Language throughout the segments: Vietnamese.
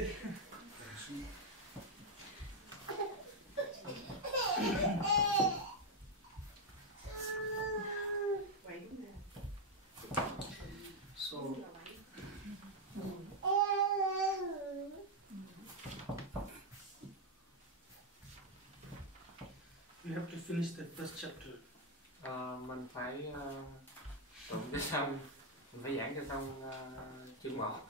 So we have to finish the first chapter. Mình phải tụng cho xong, mình phải giảng cho xong chương 1.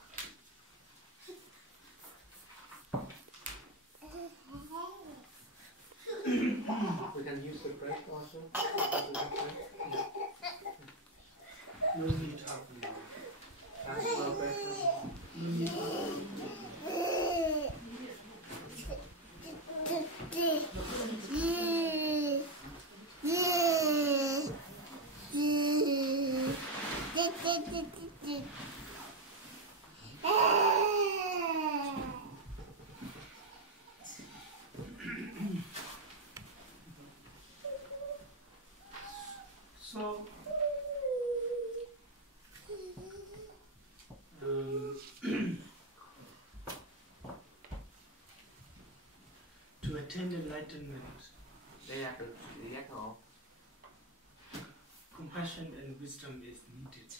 We can use the break also. No need half an hour. No break. No need half an So to attain enlightenment, Để đạt được sự giác ngộ, compassion and wisdom is needed.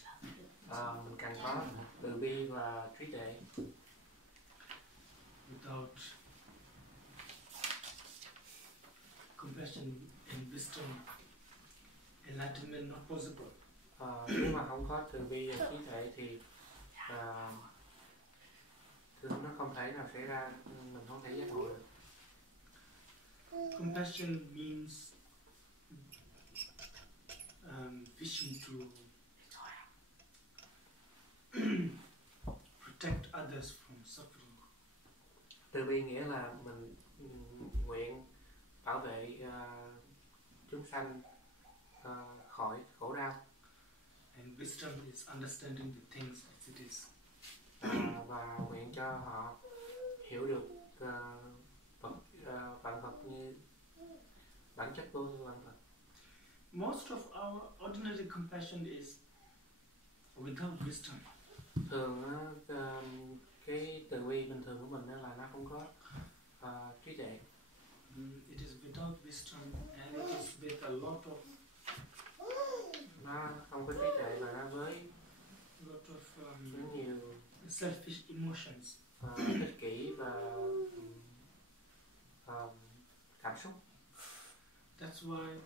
mình cần có từ bi và trí tuệ. Without compassion and wisdom, enlightenment not possible. Nếu mà không có từ bi và trí tuệ thì thường nó không thể nào xảy ra, mình không thể giác ngộ được. Compassion means wishing to protect others from suffering. Từ bi nghĩa là mình nguyện bảo vệ chúng sanh khỏi khổ đau. And wisdom is understanding the things as it is. Và nguyện cho họ hiểu được vạn vật như bản chất vô của vạn vật. Most of our ordinary compassion is without wisdom. Thường cái từ bi bình thường của mình đó là nó không có trí tuệ. It is without wisdom and it is with a lot of Nó không có trí tuệ mà nó với nhiều selfish emotions. ích kỷ và cảm xúc. That's why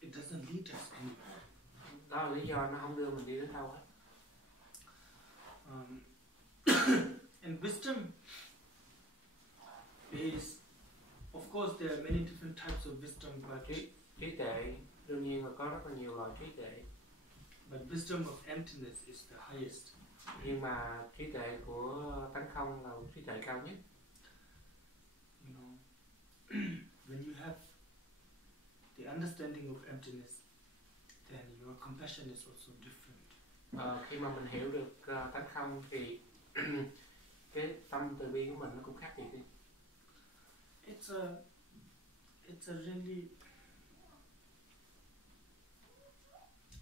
it doesn't lead us anywhere. Đó là lý do nó không đưa mình đi đến đâu hết. And wisdom is, of course, there are many different types of wisdom, but trí tuệ đương nhiên là có rất là nhiều loại trí tuệ. But wisdom of emptiness is the highest. Nhưng mà trí tuệ của tánh không là trí tuệ cao nhất. You know, when you have the understanding of emptiness, then your compassion is also different. Khi mà mình hiểu được tánh không thì cái tâm từ bi của mình nó cũng khác biệt đi. It's a really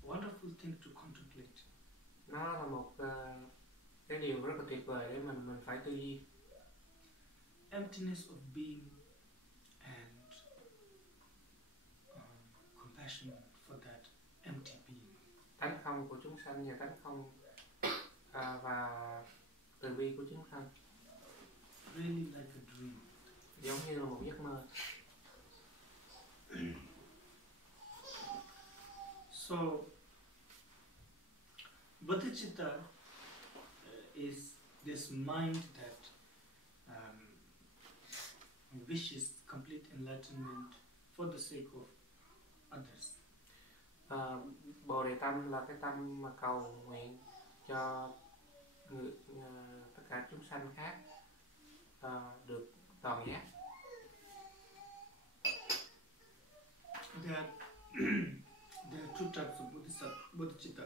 wonderful thing to contemplate. Nó là một cái điều rất là tuyệt vời để mình phải tư duy. Emptiness of being and compassion for that empty being. Tánh không của chúng sanh và tánh không và từ bi của chúng sanh. Really like a dream. Giống như là một giấc mơ. So bodhicitta is this mind that wishes complete enlightenment for the sake of others. Bồ đề tâm là cái tâm mà cầu nguyện cho tất cả chúng sanh khác được toàn giác. There are two types of bodhicitta.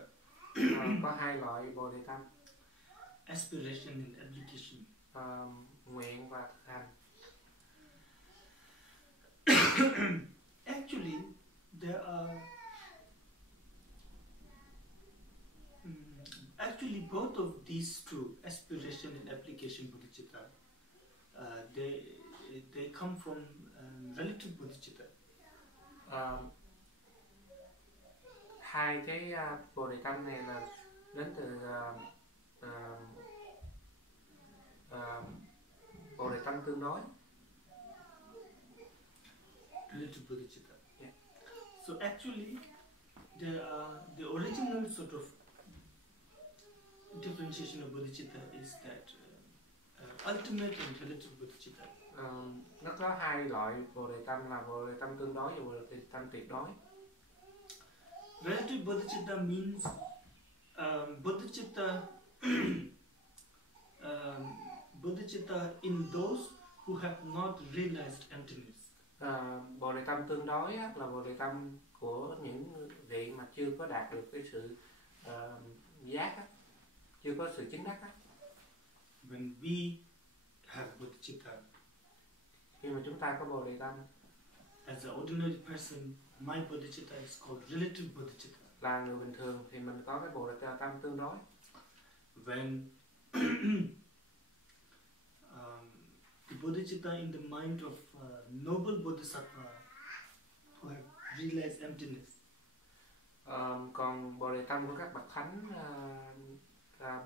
Có hai loại bồ đề tâm. Aspiration and application. Nguyện và thực hành. Actually, there are actually both of these two, aspiration and application bodhicitta, they come from relative bodhicitta. Hai cái bồ đề tâm này là đến từ bồ đề tâm tương đối. Relative bodhicitta. Yeah. So actually, the original sort of differentiation of bodhicitta is that ultimate and relative bodhicitta. Nó có hai loại bồ đề tâm là bồ đề tâm tương đối và bồ đề tâm tuyệt đối. Relative bodhicitta means bodhicitta in those who have not realized emptiness. Bồ đề tâm tương đối là bồ đề tâm của những vị mà chưa có đạt được cái sự giác, chưa có sự chứng đắc. When we have bodhicitta, khi mà chúng ta có bồ đề tâm, as an ordinary person, my bodhicitta is called relative bodhicitta. Là người bình thường thì mình có cái bồ đề tâm tương đối. When the bodhicitta in the mind of noble bodhisattva who have realized emptiness. Còn bồ đề tâm của các bậc thánh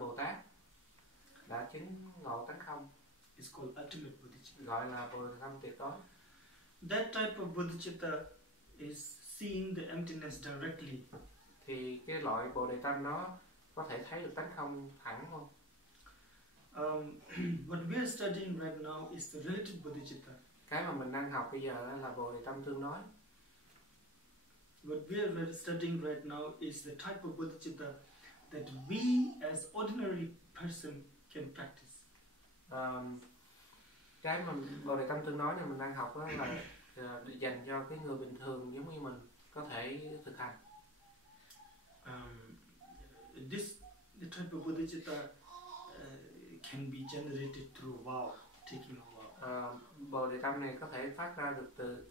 Bồ Tát đã chứng ngộ tánh không, is called ultimate bodhicitta. Gọi là bồ đề tâm tuyệt đối. That type of bodhicitta is seeing the emptiness directly. Thì cái loại bồ đề tâm đó có thể thấy được tánh không thẳng không? What we are studying right now is the relative bodhicitta. Cái mà mình đang học bây giờ là bồ đề tâm tương đối. What we are studying right now is the type of bodhicitta that we as ordinary person can practice. Cái mà bồ đề tâm tương đối này mình đang học đó là dành cho cái người bình thường giống như mình có thể thực hành. The type of bodhicitta can be generated through vow, taking a vow. Bồ đề tâm này có thể phát ra được từ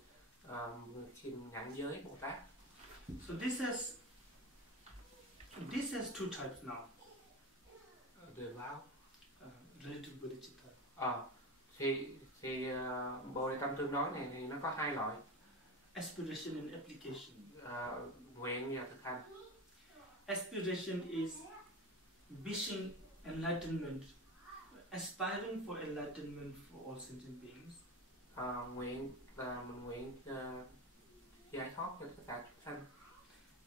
khi nhận giới Bồ Tát. So this has two types now. The vow. Relative bodhicitta. Thì bồ đề tâm tương đối này thì nó có hai loại. Aspiration and application. Nguyện và thực hành. Aspiration is wishing enlightenment, aspiring for enlightenment for all sentient beings. Nguyện là mình nguyện giải thoát cho tất cả chúng sanh.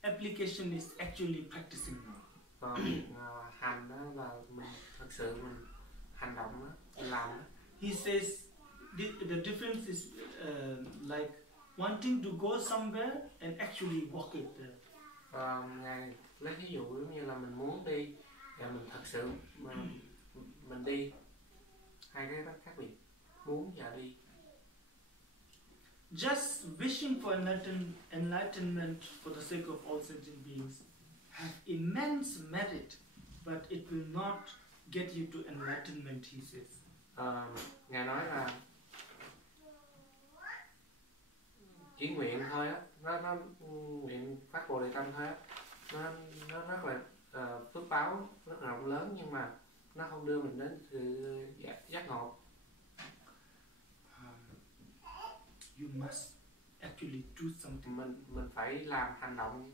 Application is actually practicing now. Còn hành đó là mình thực sự mình hành động đó, mình làm đó. He says the difference is like wanting to go somewhere and actually walk it there. Ngài lấy ví dụ giống như là mình muốn đi và mình thật sự mình đi. Hai cái đó khác biệt, muốn và đi. Just wishing for enlightenment for the sake of all sentient beings have immense merit, but it will not get you to enlightenment, he says. Ngài nói là chỉ nguyện thôi á, nó nguyện phát bồ đề tâm thôi á, nó rất là phước báo rất là rộng lớn, nhưng mà nó không đưa mình đến sự giác ngộ. You must actually do something. Mình phải làm hành động.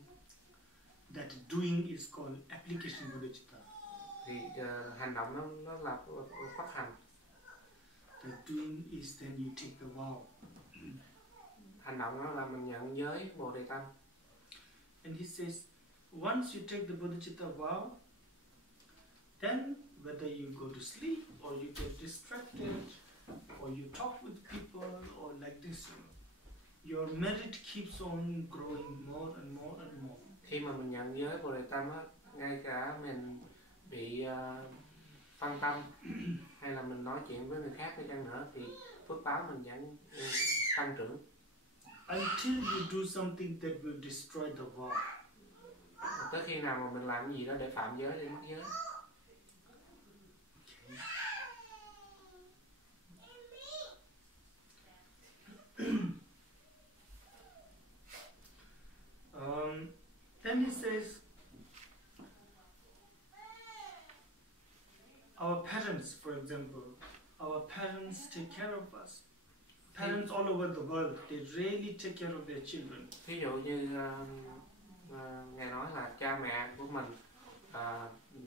That doing is called application bodhicitta. Thì hành động nó là phát hành. The doing is then you take the vow. Hành động đó là mình nhận giới bồ đề tâm. And he says, once you take the bodhicitta vow, then whether you go to sleep or you get distracted or you talk with people or like this, your merit keeps on growing more and more and more. Khi mà mình nhận giới bồ đề tâm á, ngay cả mình bị phân tâm hay là mình nói chuyện với người khác đi chăng nữa thì phước báo mình vẫn tăng trưởng. Until you do something that will destroy the vow. Tới khi nào mà mình làm gì đó để phạm giới, để mất giới. Then he says, parents, for example, our parents take care of us. Parents all over the world, they really take care of their children. Ví dụ như Ngài nói là cha mẹ của mình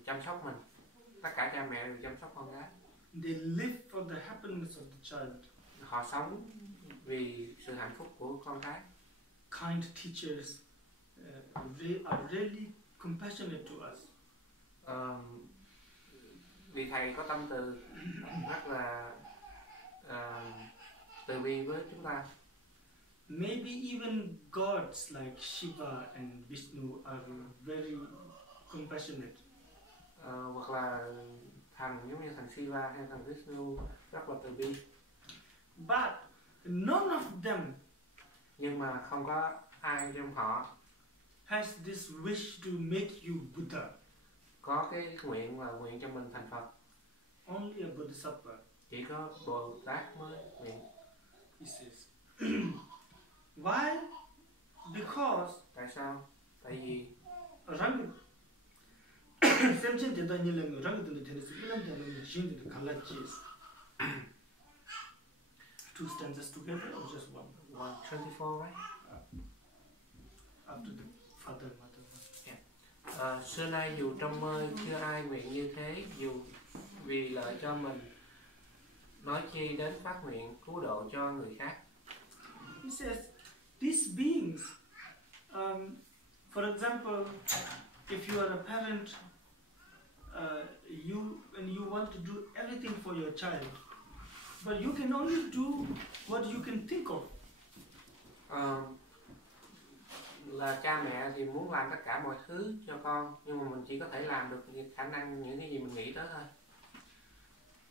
chăm sóc mình, tất cả cha mẹ đều chăm sóc con gái. They live for the happiness of the child. Họ sống vì sự hạnh phúc của con cái. Kind teachers are really compassionate to us. Vì thầy có tâm từ rất là từ bi với chúng ta. Maybe even gods like Shiva and Vishnu are very compassionate. Hoặc là thần giống như thần Shiva hay thần Vishnu rất là từ bi. But none of them nhưng mà không có ai trong họ has this wish to make you Buddha. Có cái nguyện là nguyện cho mình thành Phật. Only a Bodhisattva. Chỉ có Bồ Tát mới nguyện. He says. Why? Because. Tại sao? Tại vì rang semchen de da nyele rang de de se bilam de no shin de kalachis. Two stanzas together or just one? 124, right? After the father mother. Yeah. Xưa nay dù trong mơ chưa ai nguyện như thế, dù vì lợi cho mình, nói chi đến phát nguyện cứu độ cho người khác. He says, these beings, for example, if you are a parent, and you want to do everything for your child, but you can only do what you can think of. Là cha mẹ thì muốn làm tất cả mọi thứ cho con, nhưng mà mình chỉ có thể làm được khả năng những cái gì mình nghĩ tới thôi.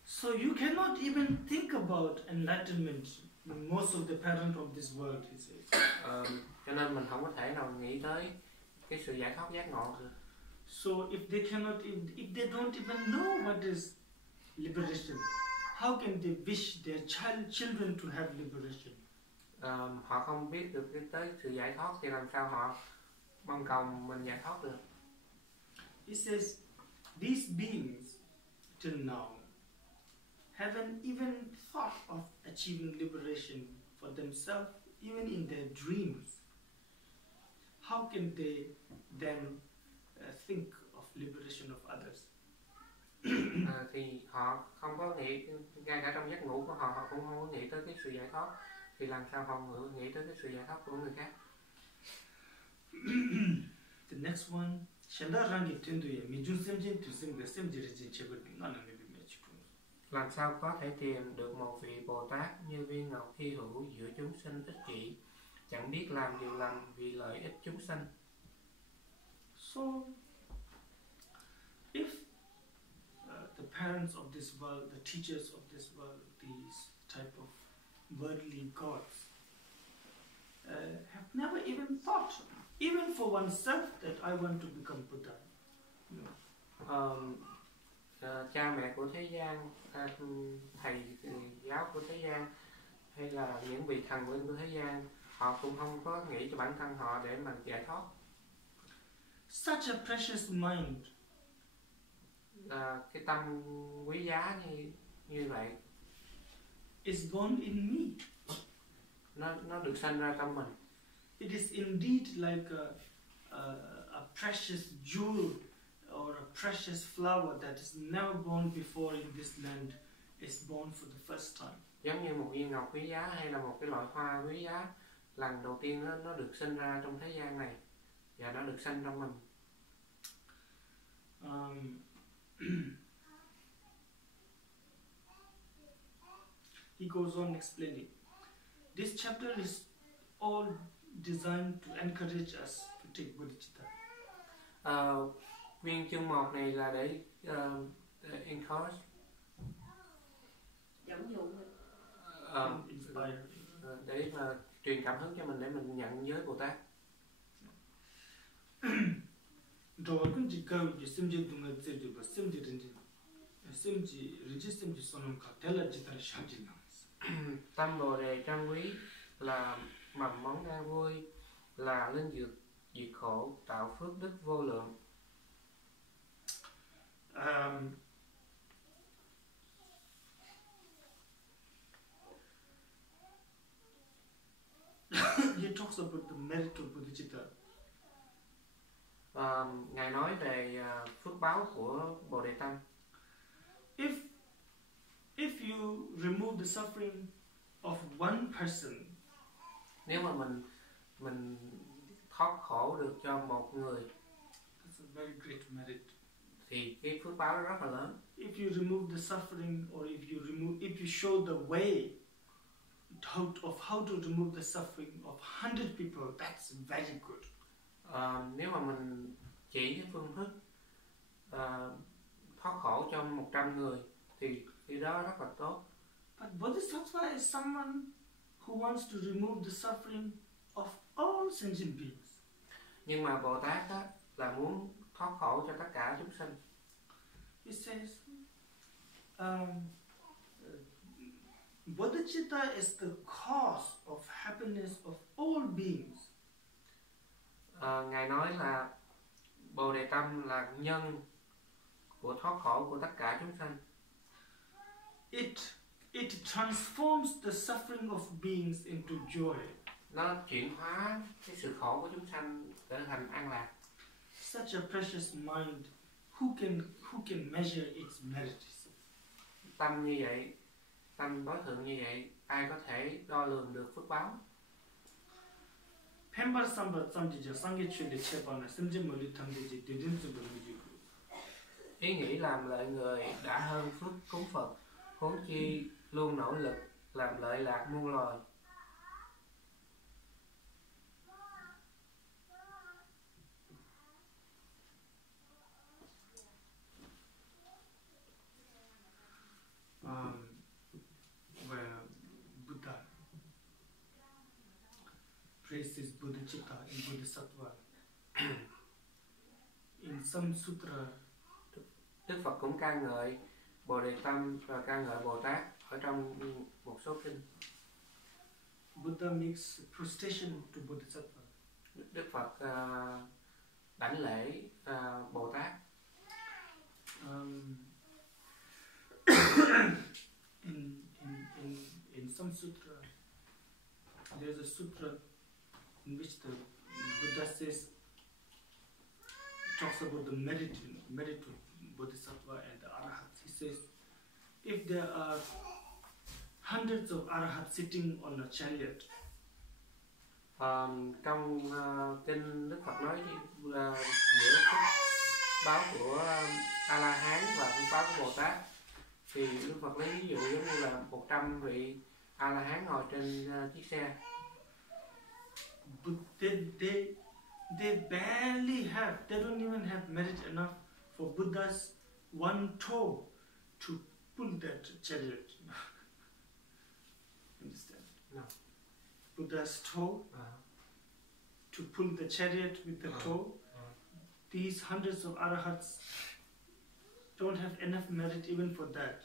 So you cannot even think about enlightenment. Most of the parents of this world, he says. Cho nên mình không có thể nào nghĩ tới cái sự giải thoát giác ngộ được. So if they don't even know what is liberation, how can they wish their children to have liberation? Họ không biết được tới sự giải thoát thì làm sao họ mong cầu mình giải thoát được. He says, these beings till now haven't even thought of achieving liberation for themselves, even in their dreams. How can they then think of liberation of others? Thì họ không có nghĩ, ngay cả trong giấc ngủ của họ, họ cũng không có nghĩ tới cái sự giải thoát. Thì làm sao họ nghĩ tới cái sự giải thoát của người khác? The next one, Shanda rangi tenduye mijun semjen tu semga semjirejin chebur ngana mebi mechiku. Làm sao có thể tìm được một vị Bồ Tát như viên ngọc hy hữu giữa chúng sinh ích kỷ, chẳng biết làm điều lành vì lợi ích chúng sinh. So, if the parents of this world, the teachers of this world, these type of worldly gods, have never even thought, even for oneself, that I want to become Buddha. No. Cha mẹ của thế gian, thầy giáo của thế gian, hay là những vị thần linh của thế gian, họ cũng không có nghĩ cho bản thân họ để mà giải thoát. Such a precious mind. Cái tâm quý giá như vậy is born in me. Nó được sanh ra trong mình. It is indeed like a precious jewel or a precious flower that is never born before in this land is born for the first time. Giống như một viên ngọc quý giá hay là một cái loại hoa quý giá, lần đầu tiên nó được sinh ra trong thế gian này và nó được sanh trong mình. He goes on explaining. This chapter is all designed to encourage us to take bodhicitta. Viên chương 1 này là để encourage, dẫn dụ inspire, để mà truyền cảm hứng cho mình để mình nhận giới Bồ Tát. Tâm Bồ Đề trang quý là mầm móng an vui, là linh dược diệt khổ, tạo phước đức vô lượng. talks about the merit of bodhicitta. Ngài nói về phước báo của Bồ Đề Tâm. If you remove the suffering of one person, nếu mà mình thoát khổ được cho một người, that's a very great merit. Thì cái phước báo đó rất là lớn. If you remove the suffering, or if you show the way of how to remove the suffering of 100 people, that's very good. Nếu mà mình chỉ cái phương thức thoát khổ cho 100 người thì đó rất là tốt. But Bodhisattva is someone who wants to remove the suffering of all sentient beings. Nhưng mà Bồ Tát đó là muốn thoát khổ cho tất cả chúng sinh. He says, bodhicitta is the cause of happiness of all beings. Ngài nói là Bồ Đề Tâm là nhân của thoát khổ của tất cả chúng sinh. It transforms the suffering of beings into joy. Nó chuyển hóa cái sự khổ của chúng sanh trở thành an lạc. Such a precious mind, who can measure its merits? Tâm như vậy, tâm tối thượng như vậy, ai có thể đo lường được phước báo? Pembar sambat samjija sangye chule chepana simje moli thamdeji didin su bumuji. Ý nghĩ làm lợi người đã hơn phước cúng Phật, huống chi luôn nỗ lực làm lợi lạc muôn loài. Where Buddha praises bodhicitta and bodhisattva. In some sutra, Đức Phật cũng ca ngợi Bồ Đề Tâm và ca ngợi Bồ Tát ở trong một số kinh. Buddha makes prostration to bodhisattva. Đức Phật đảnh lễ Bồ Tát. In some sutra, there's a sutra in which the Buddha talks about the merit of bodhisattva and the arahats. He says, if there are hundreds of arahats sitting on a chariot, trong kinh Đức Phật nói giữa phước báo của A La Hán và phước báo của Bồ Tát, thì Đức Phật lấy ví dụ giống như là 100 vị A La Hán ngồi trên chiếc xe. but they barely have, they don't even have merit enough for Buddha's one toe to pull that chariot. Understand? No. Buddha's toe to pull the chariot with the toe. These hundreds of arahats don't have enough merit even for that.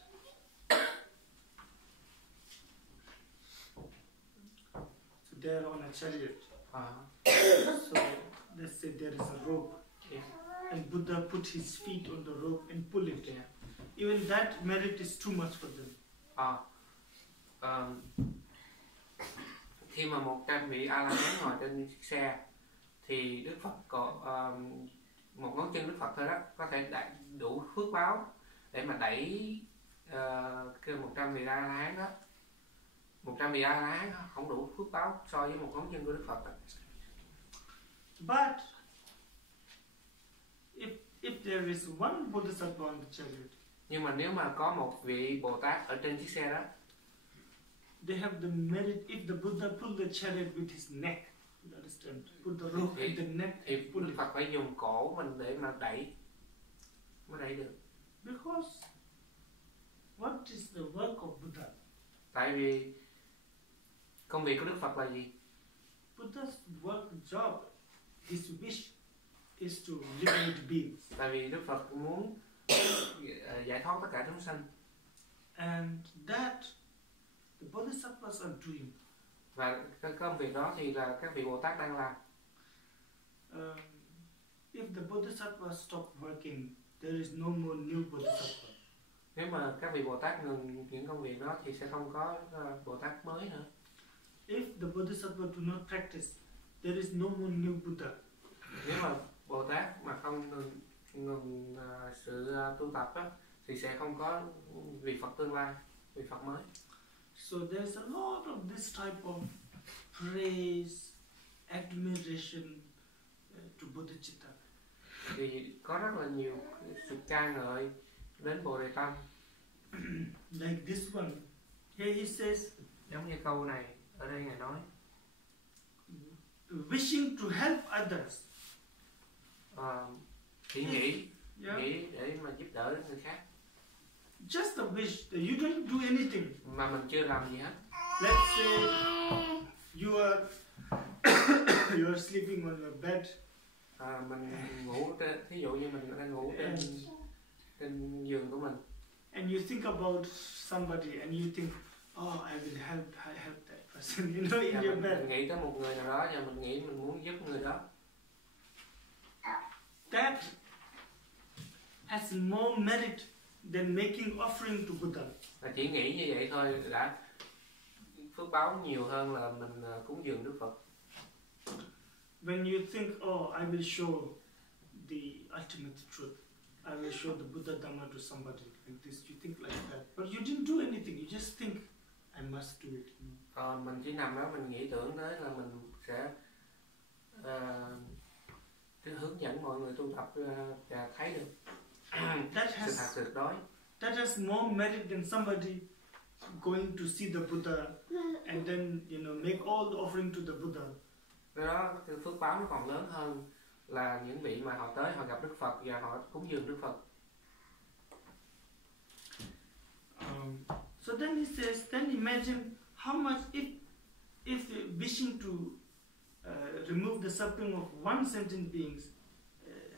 So they're on a chariot. So let's say there is a rope, and Buddha put his feet on the rope and pull it. Even that merit is too much for them. Khi mà 100 vị A La Hán ngồi trên chiếc xe, thì Đức Phật có một ngón chân Đức Phật thôi đó có thể đủ phước báo để mà đẩy cái 100 vị A La Hán đó. 100 vị A La Hán không đủ phước báo so với một ngón chân của Đức Phật đó. But if there is one bodhisattva on the chariot, nhưng mà nếu mà có một vị Bồ Tát ở trên chiếc xe đó, they have the merit. If the Buddha pulled the chariot with his neck, you understand? Put the rope in the neck thì and pull Đức it. Phật phải dùng cổ mình để mà đẩy, mới đẩy được. Because what is the work of Buddha? Tại vì công việc của Đức Phật là gì? Buddha's work job, his wish is to liberate beings. Tại vì Đức Phật muốn giải thoát tất cả chúng sanh. And that the bodhisattvas are doing. Và cái công việc đó thì là các vị Bồ Tát đang làm. If the bodhisattvas stop working, there is no more new bodhisattva. Nếu mà các vị Bồ Tát ngừng những công việc đó thì sẽ không có Bồ Tát mới nữa. If the bodhisattva do not practice, there is no more new Buddha. Nếu mà Bồ Tát mà không ngừng sự tu tập á, thì sẽ không có vị Phật tương lai, vị Phật mới. So there's a lot of this type of praise, admiration to Bodhicitta. Thì có rất là nhiều sự ca ngợi đến Bồ Đề Tâm. Like this one, here he says, Giống như câu này, ở đây Ngài nói, wishing to help others. chỉ nghĩ Yeah. nghĩ để mà giúp đỡ người khác, Just a wish that you don't do anything. mà mình chưa làm gì hết. Let's say you are you are sleeping on your bed. Mình ngủ trên, thí dụ như mình đang ngủ trên giường của mình. And you think about somebody and you think, oh, I will help that person, you know, in Và your mình bed. nghĩ tới một người nào đó và mình nghĩ mình muốn giúp người đó. That has more merit than making offering to Buddha. Và chỉ nghĩ như vậy thôi đã phước báo nhiều hơn là mình cúng dường Đức Phật. When you think, oh, I will show the ultimate truth, I will show the Buddha Dhamma to somebody like this, you think like that. But you didn't do anything, you just think, I must do it. Mình chỉ nằm đó mình nghĩ tưởng tới là mình sẽ hướng dẫn mọi người tu tập và thấy được sự thật tuyệt đối. That has more merit than somebody going to see the Buddha and then, you know, make all the offering to the Buddha. Cái đó cái phước báo nó còn lớn hơn là những vị mà họ tới họ gặp Đức Phật và họ cúng dường Đức Phật. So then he says, then imagine how much if wishing to remove the suffering of one sentient being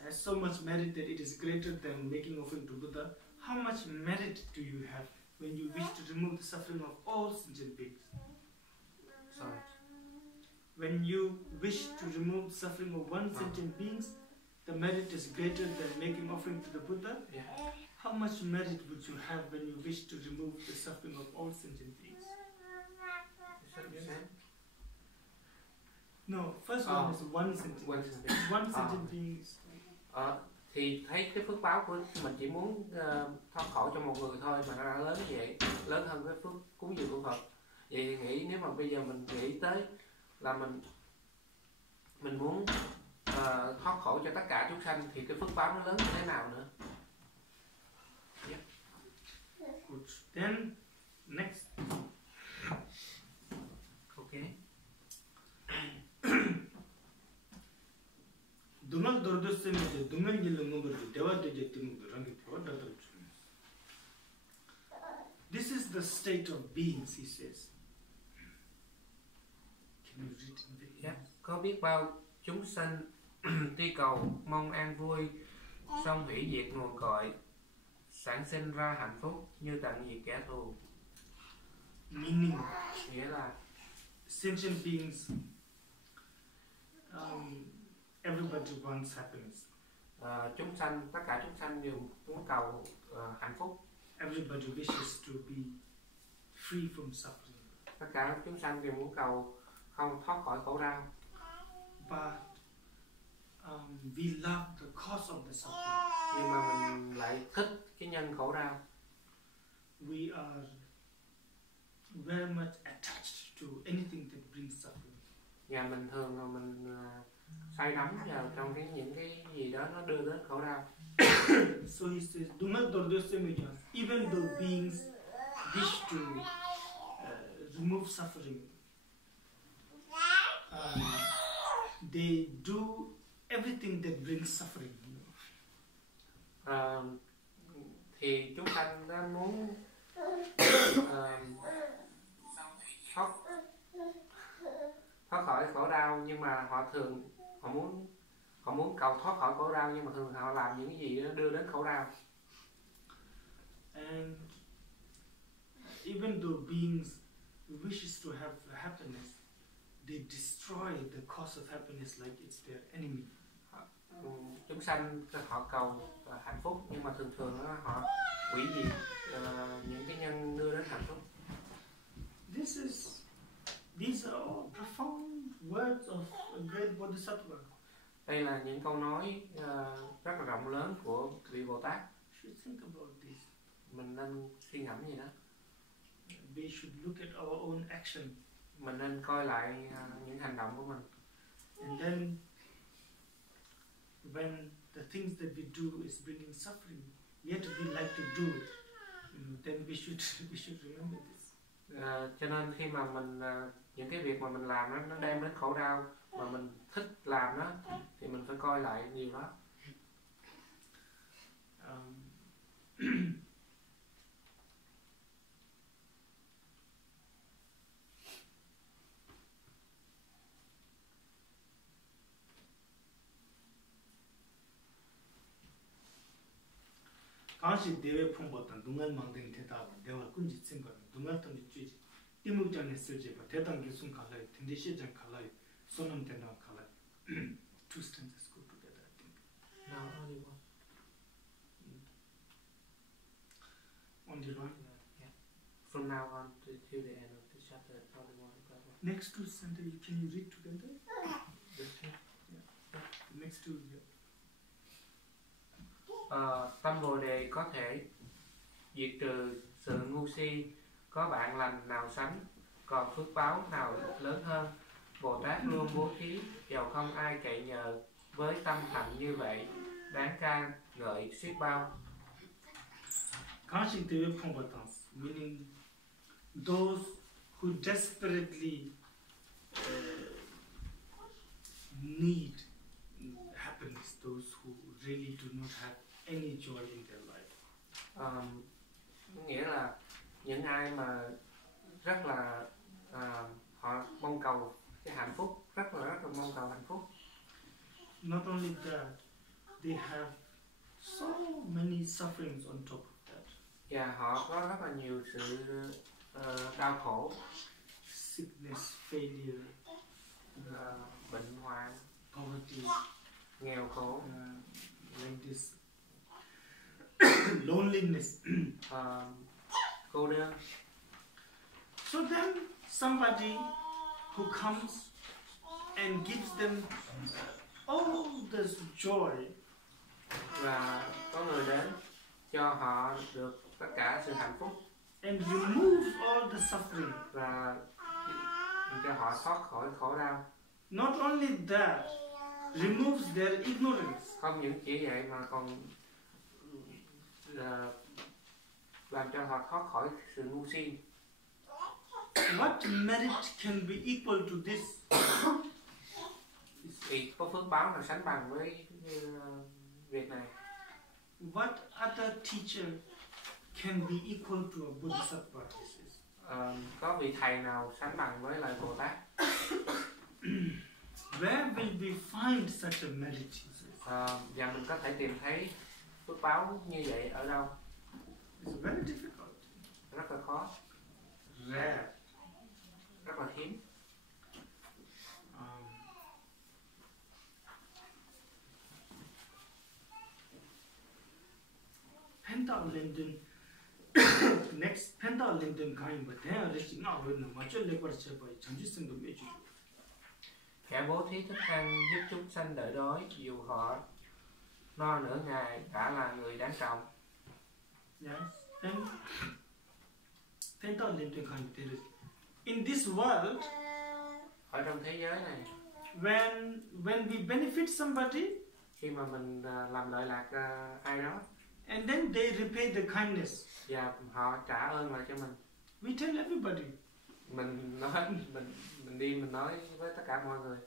has so much merit that it is greater than making offering to Buddha, how much merit do you have when you wish to remove the suffering of all sentient beings? Sorry. When you wish to remove the suffering of one sentient beings, the merit is greater than making offering to the Buddha. Yeah. How much merit would you have when you wish to remove the suffering of all sentient beings? No, first one is one sentient being. One sentient being is... Thì thấy cái phước báo của mình chỉ muốn thoát khổ cho một người thôi mà nó đã lớn như vậy, lớn hơn cái phước cúng dường của Phật. Vậy thì nghĩ nếu mà bây giờ mình nghĩ tới là mình muốn thoát khổ cho tất cả chúng sanh thì cái phước báo nó lớn như thế nào nữa? Yeah. Good. Then next. Okay. This is the state of beings, he says. Can you read in Vietnamese? Yeah. Có biết bao chúng sanh tuy cầu mong an vui, song hủy diệt nguồn cội, sản sinh ra hạnh phúc như tận diệt kẻ thù. Meaning, nghĩa là sentient beings, everybody wants happiness. Chúng sanh, tất cả chúng sanh đều muốn cầu hạnh phúc. Everybody wishes to be free from suffering. Tất cả chúng sanh đều muốn cầu không thoát khỏi khổ đau. But we love the cause of the suffering. Nhưng mà mình lại thích cái nhân khổ đau. We are very much attached to anything that brings suffering. Và mình thường là mình say đắm vào trong những cái gì đó nó đưa đến khổ đau. So he says, even though beings wish to remove suffering, they do everything that brings suffering. Thì chúng sanh đã muốn thoát khỏi khổ đau, nhưng mà họ muốn cầu thoát khỏi khổ đau, nhưng mà thường họ làm những cái gì đó đưa đến khổ đau. And even though beings wishes to have happiness, they destroy the cause of happiness like it's their enemy. Chúng sanh họ cầu hạnh phúc, nhưng mà thường họ hủy diệt những cái nhân đưa đến hạnh phúc. These are all profound words of a great Bodhisattva. Đây là những câu nói rất là rộng lớn của vị Bồ Tát. Should think about this. Mình nên suy ngẫm gì đó. We should look at our own action. Mình nên coi lại những hành động của mình. And then, when the things that we do is bringing suffering, yet we like to do it, then we should remember this. Cho nên khi mà mình những cái việc mà mình làm nó đem đến khổ đau mà mình thích làm đó thì mình phải coi lại điều đó. 강시 대회 풍부했던 눈알 망댕이 대답을 내가 군지 생각 눈알 던지 쥐지 이목장에 쓸지 봐 대당 기순 갈라요 텐데 시장 갈라요 손은 대당 갈라요. Two stanzas go together, I think. No, only one. Only one. Yeah. From now on till the end of the chapter, only one. Next two sentences, can you read together? This two? Yeah. The next two, yeah. Tâm Bồ Đề có thể diệt trừ sự ngu si, có bạn lành nào sánh, còn phước báo nào lớn hơn. Bồ Tát luôn bố thí, dầu không ai cậy nhờ, với tâm thành như vậy, đáng ca ngợi xiết bao. Kanshi Devi Pongvatans, meaning those who desperately need happiness, those who really do not have any joy in their life. Nghĩa là những ai mà rất là họ mong cầu cái hạnh phúc, rất là mong cầu hạnh phúc. Not only that, they have so many sufferings on top of that. Và họ có rất là nhiều sự đau khổ, Sickness, failure, bệnh hoạn, poverty, nghèo khổ, like this, loneliness. Cô đơn. So then somebody who comes and gives them all this joy, Và có người đến cho họ được tất cả sự hạnh phúc and removes all the suffering. và cho họ thoát khỏi khổ đau. Not only that, removes their ignorance. Không những chỉ vậy mà còn làm cho họ thoát khỏi sự ngu si. What merit can be equal to this? Thì có phước báo nào sánh bằng với việc này? What other teacher can be equal to a Bodhisattva? Có vị thầy nào sánh bằng với lại Bồ Tát? Where will we find such a merit? Và mình có thể tìm thấy phước báo như vậy ở đâu? It's very difficult. Rất là khó. Rare. Rất là hiếm. Penta Linden next Penta Linden kind but there is not when much leverage by changes in the major. Kẻ bố thí thức ăn giúp chúng sanh đợi đói, dù họ no nửa ngày đã là người đáng trọng. Yes, and Penta Linden kind there is in this world. Ở trong thế giới này, when we benefit somebody, khi mà mình làm lợi lạc ai đó, and then they repay the kindness, và họ trả ơn lại cho mình, we tell everybody. Mình nói mình đi mình nói với tất cả mọi người.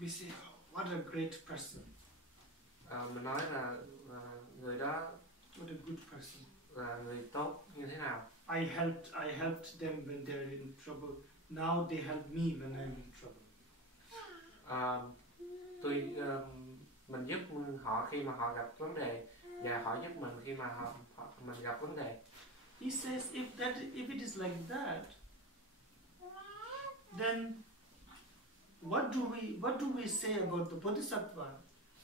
We say, what a great person. Mình nói là người đó what a good person. Là người tốt như thế nào. I helped them when they're in trouble. Now they help me when I'm in trouble. Mình giúp họ khi mà họ gặp vấn đề và họ giúp mình khi mà mình gặp vấn đề. He says if it is like that, then what do we say about the Bodhisattva?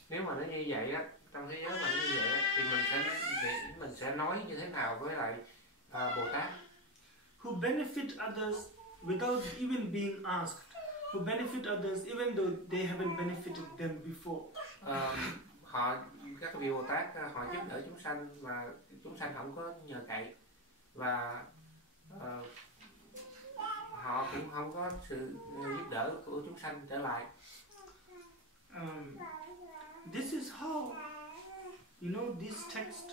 Nếu mà nó như vậy á, trong thế giới mà như vậy á, thì mình sẽ nói như thế nào với lại Bồ Tát? Who benefit others without even being asked. who benefit others even though they haven't benefited them before. Các vị Bồ Tát họ giúp đỡ chúng sanh và chúng sanh không có nhờ cậy, và họ cũng không có sự giúp đỡ của chúng sanh trở lại. This is how, this text,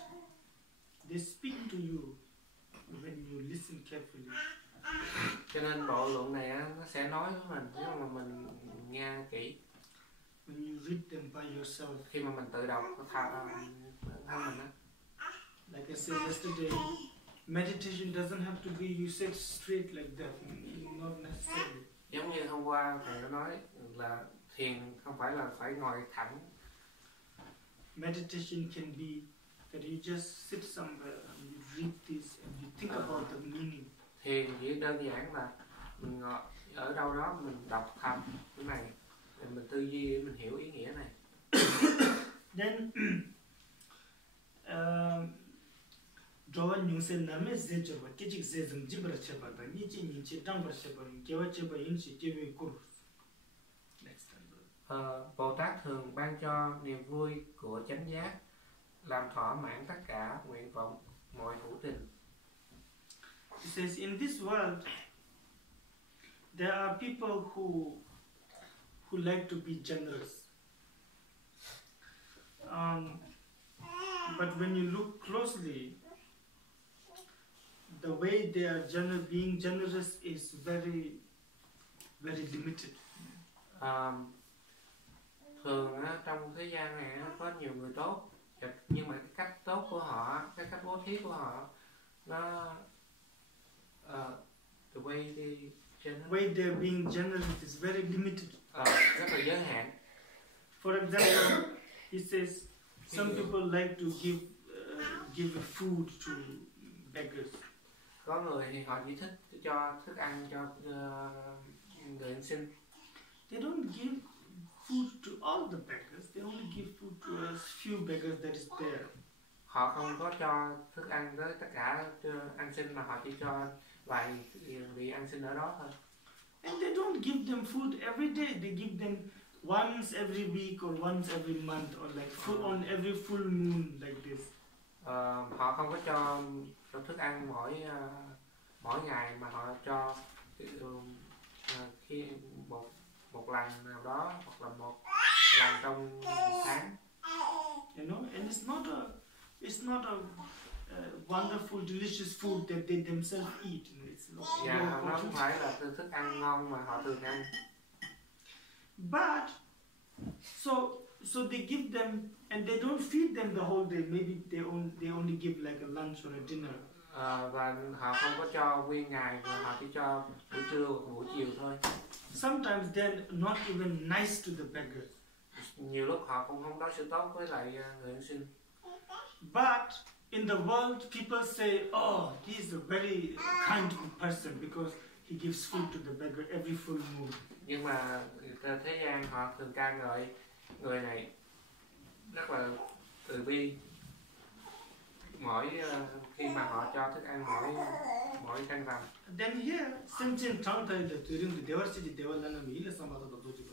they speak to you when you listen carefully. Cho nên bộ luận này nó sẽ nói với mình nếu mà mình nghe kỹ. When you read them by yourself. Khi mà mình tự đọc thân mình á. Like I said yesterday, meditation doesn't have to be you sit straight like that. Not necessarily. Giống như hôm qua thầy đã nói là thiền không phải là phải ngồi thẳng. Meditation can be that you just sit somewhere and you read this and you think about the meaning. Thiền chỉ đơn giản là mình ngồi ở đâu đó mình đọc thầm cái này, mình tư duy để mình hiểu ý nghĩa này. Then Joan Yungsen Name Zechova, Kichik Zezum Jibra Chebata, Nichi Nichi Dambar Chebon, Kewa Cheba Inchi, Kewe Kur. Next time. Bồ Tát thường ban cho niềm vui của chánh giác, làm thỏa mãn tất cả nguyện vọng mọi hữu tình. He says, in this world, there are people who like to be generous. But when you look closely, the way they are being generous is very, very limited. Thường trong thế gian này có nhiều người tốt, nhưng mà cái cách tốt của họ, cái cách bố thí của họ, nó the way they're being generous is very limited. Rất là giới hạn. For example, he says some people like to give food to beggars. Có người thì họ chỉ thích cho thức ăn cho người ăn xin. They don't give food to all the beggars. They only give food to a few beggars that is there. Họ không có cho thức ăn tới tất cả ăn xin, mà họ chỉ cho vài vị ăn xin ở đó thôi. And they don't give them food every day. They give them once every week or once every month or like on every full moon like this. Họ không có cho thức ăn mỗi ngày, mà họ cho khi một lần nào đó, hoặc là một lần trong một tháng. And it's not a wonderful, delicious food that they themselves eat. Dạ, nó không phải là thức ăn ngon mà họ thường ăn. But so they give them, and they don't feed them the whole day. Maybe they only give like a lunch or a dinner. Và họ không có cho nguyên ngày, mà họ chỉ cho buổi trưa hoặc buổi chiều thôi. Sometimes they're not even nice to the beggars. Nhiều lúc họ cũng không đối xử tốt với lại người ăn xin. But in the world, people say, "Oh, he is a very kind person because he gives food to the beggar every full moon." Nhưng mà thế gian họ thường ca ngợi người này rất là từ bi, mỗi khi mà họ cho thức ăn mỗi canh rằm. Then here, Senchen Chantai the during the Devarsi Devalana Mila Samata Doji.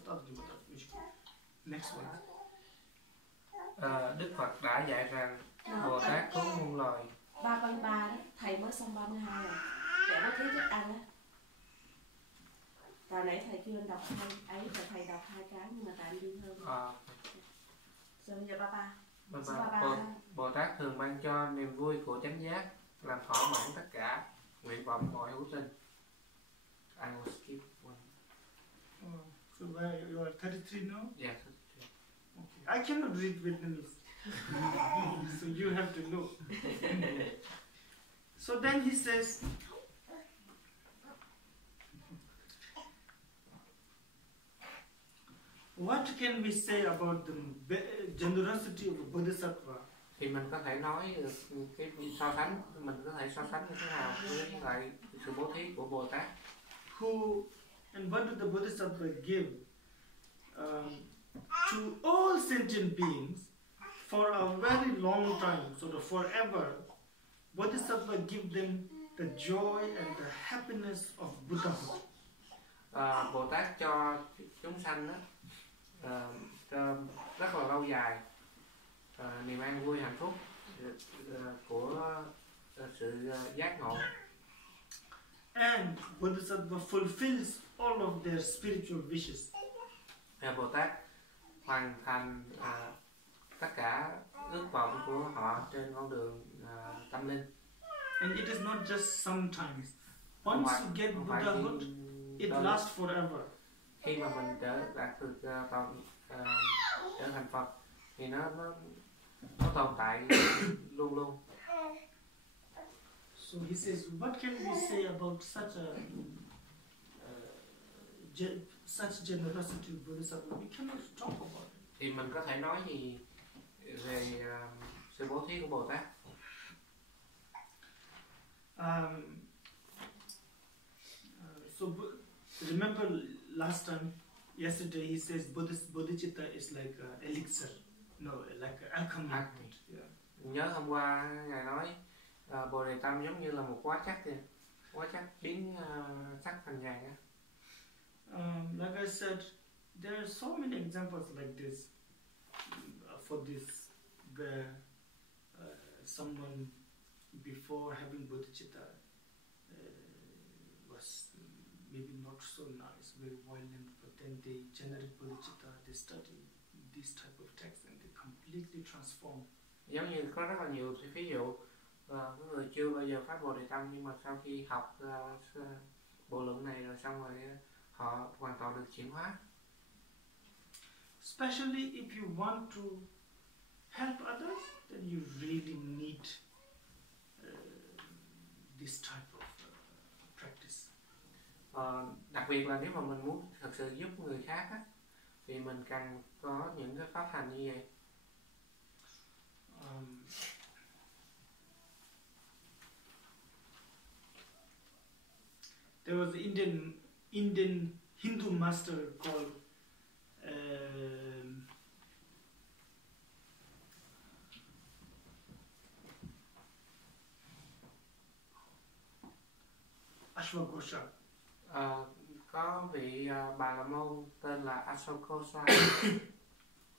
Next one. Đức Phật đã dạy rằng Bồ Tát cứu muôn loài. 33 đó, thầy mới xong 32 rồi. Để nó thiếu thức ăn á. Hồi nãy thầy chưa đọc hai ấy, thầy đọc 2 cái nhưng mà tại anh điên hơn. Rồi bây giờ 33. Bồ Tát thường ban cho niềm vui của chánh giác, làm thỏa mãn tất cả nguyện vọng mọi hữu tình. I will skip one. So you are 33 now? Yeah. Okay. I cannot read Vietnamese. So you have to know. So then he says, what can we say about the generosity of a bodhisattva? Thì mình có thể nói cái so sánh, mình có thể so sánh như thế nào với lại sự bố thí của Bồ Tát. And what do the bodhisattva give to all sentient beings for a very long time, so that forever, Bodhisattva give them the joy and the happiness of Buddhahood. Bồ Tát cho chúng sanh đó, cho rất là lâu dài niềm an vui hạnh phúc của sự giác ngộ. And Bodhisattva fulfills all of their spiritual wishes. Bồ Tát hoàn thành tất cả ước vọng của họ trên con đường tâm linh. And it is not just sometimes. Once you get Buddhahood, it lasts forever. Khi mà mình đạt được trở thành Phật thì nó tồn tại luôn luôn. So he says, what can we say about such generosity of Bodhisattva? We cannot talk about it. Thì mình có thể nói gì về sự bố thí của Bồ Tát? So remember last time, yesterday he says bodhicitta is like elixir, no, like alchemy. Yeah. Nhớ hôm qua ngài nói Bồ Đề Tâm giống như là một hóa chất kìa, hóa chất biến sắt thành vàng á. Like I said, there are so many examples like this for this where someone before having bodhicitta was maybe not so nice, very violent, but then they generate bodhicitta, they study these type of texts and they completely transform. Giống như có rất là nhiều ví dụ có người chưa bao giờ phát Bồ Đề Tâm nhưng mà sau khi học bộ luận này rồi xong rồi họ hoàn toàn được chuyển hóa. Especially if you want to help others, then you really need this type of practice. Đặc biệt là nếu mà mình muốn thật sự giúp người khác á, thì mình cần có những cái pháp hành như vậy. There was an Indian Hindu master called Ashwagosha. Có vị Bà La Môn tên là Ashwagosha.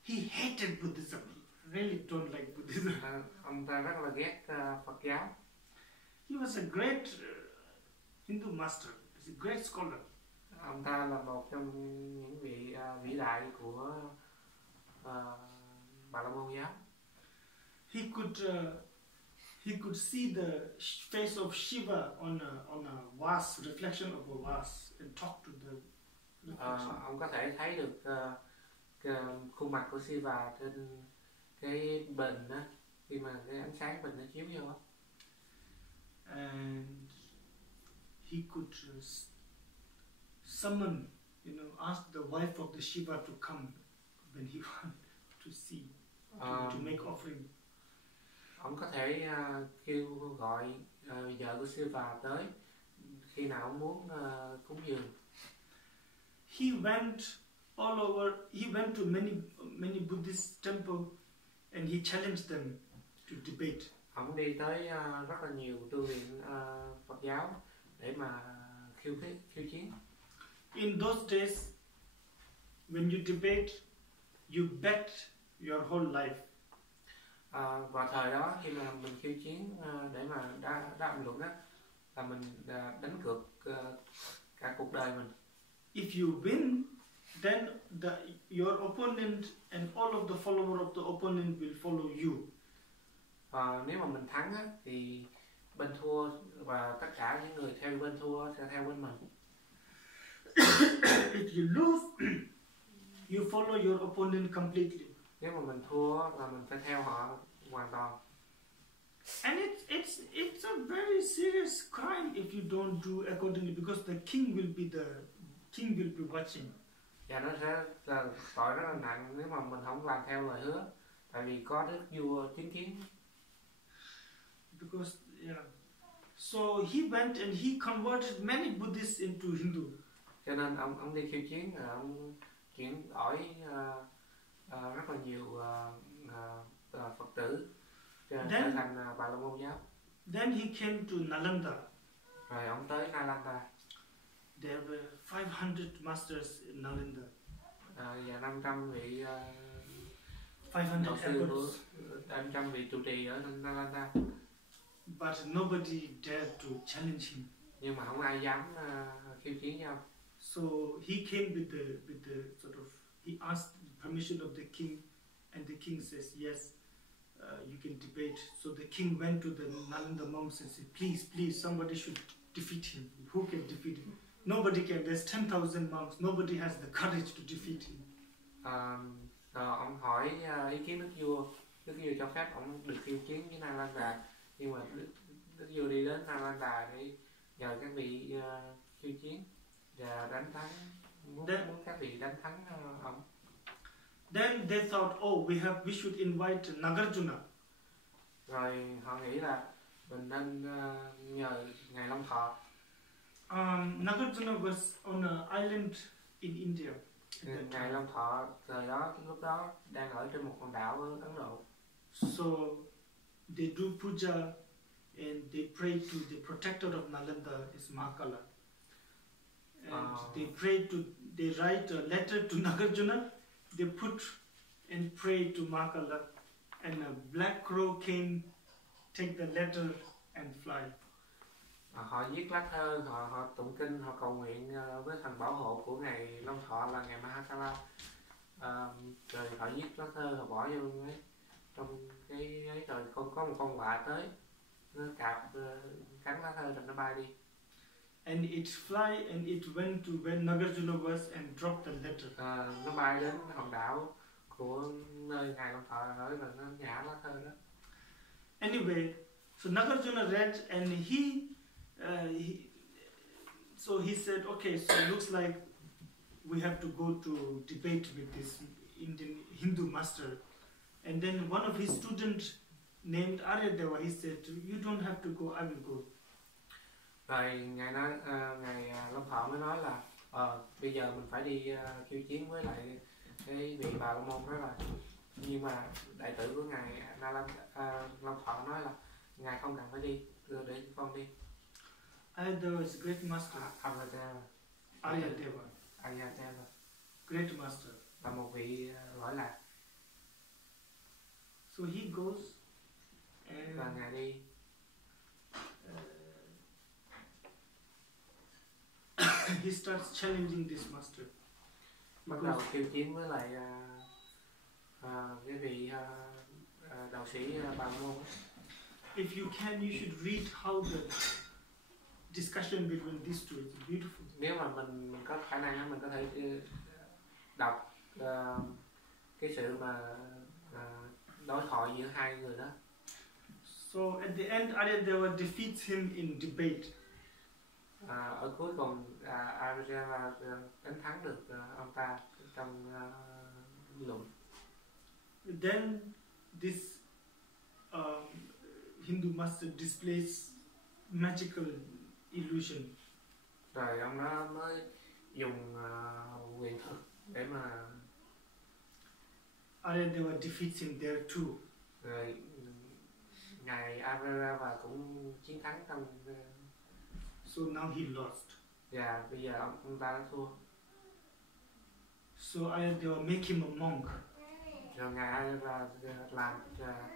He hated Buddhism. He really don't like Buddhism. Ông ta rất là ghét Phật giáo. He was a great Hindu master. He's a great scholar. Ông ta là một trong những vị vĩ đại của Bà La Môn giáo. He could see the face of Shiva on a vase, reflection of a vase, and talk to the reflection. Ông có thể thấy được khuôn mặt của Shiva trên cái bình đó, khi mà cái ánh sáng bình nó chiếu vô. And he could summon, ask the wife of the Shiva to come when he wanted to see, to make offering. Ông có thể kêu gọi vợ của Shiva tới khi nào ông muốn cúng dường. He went all over. He went to many Buddhist temples and he challenged them to debate. Ông đi tới rất là nhiều tu viện Phật giáo để mà khiêu chiến. In those days, when you debate, you bet your whole life. Vào thời đó khi mà mình khiêu chiến để mà đa đàm luận đó, là mình đánh cược cả cuộc đời mình. If you win, then your opponent and all of the followers of the opponent will follow you. Nếu mà mình thắng á, thì bên thua và tất cả những người theo bên thua sẽ theo bên mình. If you lose, you follow your opponent completely. Nếu mà mình thua là mình phải theo họ hoàn toàn. And it's a very serious crime if you don't do accordingly, because the king will be watching. Và nó sẽ là tội rất là nặng nếu mà mình không làm theo lời hứa, tại vì có đức vua chứng kiến. Because so he went and he converted many Buddhists into Hindu. Cho nên ông đi khiêu chiến, ông chuyển đổi rất là nhiều Phật tử trở thành Bà La Môn giáo. Then he came to Nalanda. Rồi ông tới Nalanda. there were 500 masters in Nalanda. Và 500 vị 500 đạo sư của abbots. 500 vị trụ trì ở Nalanda. But nobody dared to challenge him. Nhưng mà không ai dám khiêu chiến nhau. So he came with the sort of, he asked permission of the king, and the king says yes, you can debate. So the king went to the Nalanda monks and said, please, somebody should defeat him. Who can defeat him? Nobody can. There's 10,000 monks. Nobody has the courage to defeat him. Ông hỏi ý kiến đức vua cho phép ông được khiêu chiến với Nalanda, nhưng mà đức vua đi đến Nalanda để nhờ các vị khiêu chiến và đánh thắng, muốn các vị đánh thắng ông. Then they thought, we should invite Nagarjuna. Rồi họ nghĩ là mình nên nhờ ngài Long Thọ. Nagarjuna was on an island in India. Ngài Long Thọ lúc đó đang ở trên một hòn đảo ở Ấn Độ. So they do puja and they pray to the protector of Nalanda, is Mahakala. And they write a letter to Nagarjuna. They put and pray to Mahakala, and a black crow came, take the letter and fly. Họ viết lá thơ, họ tụng kinh, họ cầu nguyện với thần bảo hộ của ngài Long Thọ là ngài Mahakala. Rồi họ viết lá thơ, họ bỏ vô trong cái ấy, rồi có một con quạ tới, nó cạp cắn lá thơ rồi nó bay đi. And it fly and it went to where Nagarjuna was and dropped the letter. Nó bay đến hòn đảo của nơi ngài Long Thọ ở và nó nhả lá thơ đó. Anyway, so Nagarjuna read and so he said, okay, so it looks like we have to go to debate with this Indian Hindu master. And then one of his students named Aryadeva, he said, you don't have to go, I will go. Rồi ngài Long Thọ mới nói là bây giờ mình phải đi khiêu chiến với lại cái vị Bà La Môn đó, là nhưng mà đại tử của ngài Long Thọ nói là ngài không cần phải đi, để con đi. Aryadeva is a great master. Aryadeva. Great master. Là một vị lỗi lạc. So he goes and và ngài đi. He starts challenging this master. Bắt đầu khiêu chiến với lại cái vị đạo sĩ Bà La Môn. If you can, you should read how the discussion between these two is beautiful. Nếu mà mình có khả năng, mình có thể đọc cái sự mà đối thoại giữa hai người đó. So at the end, Aryadeva defeats him in debate. Ở cuối cùng Aryadeva đánh thắng được ông ta trong luận. Then this Hindu master displays magical illusion. Rồi ông đó mới dùng quyền thuật để mà Aryadeva defeats him there too. Rồi ngài Aryadeva cũng chiến thắng trong. So now he lost. Và bây giờ ông ta đã thua. So Aryadeva make him a monk. Rồi ngài Aryadeva làm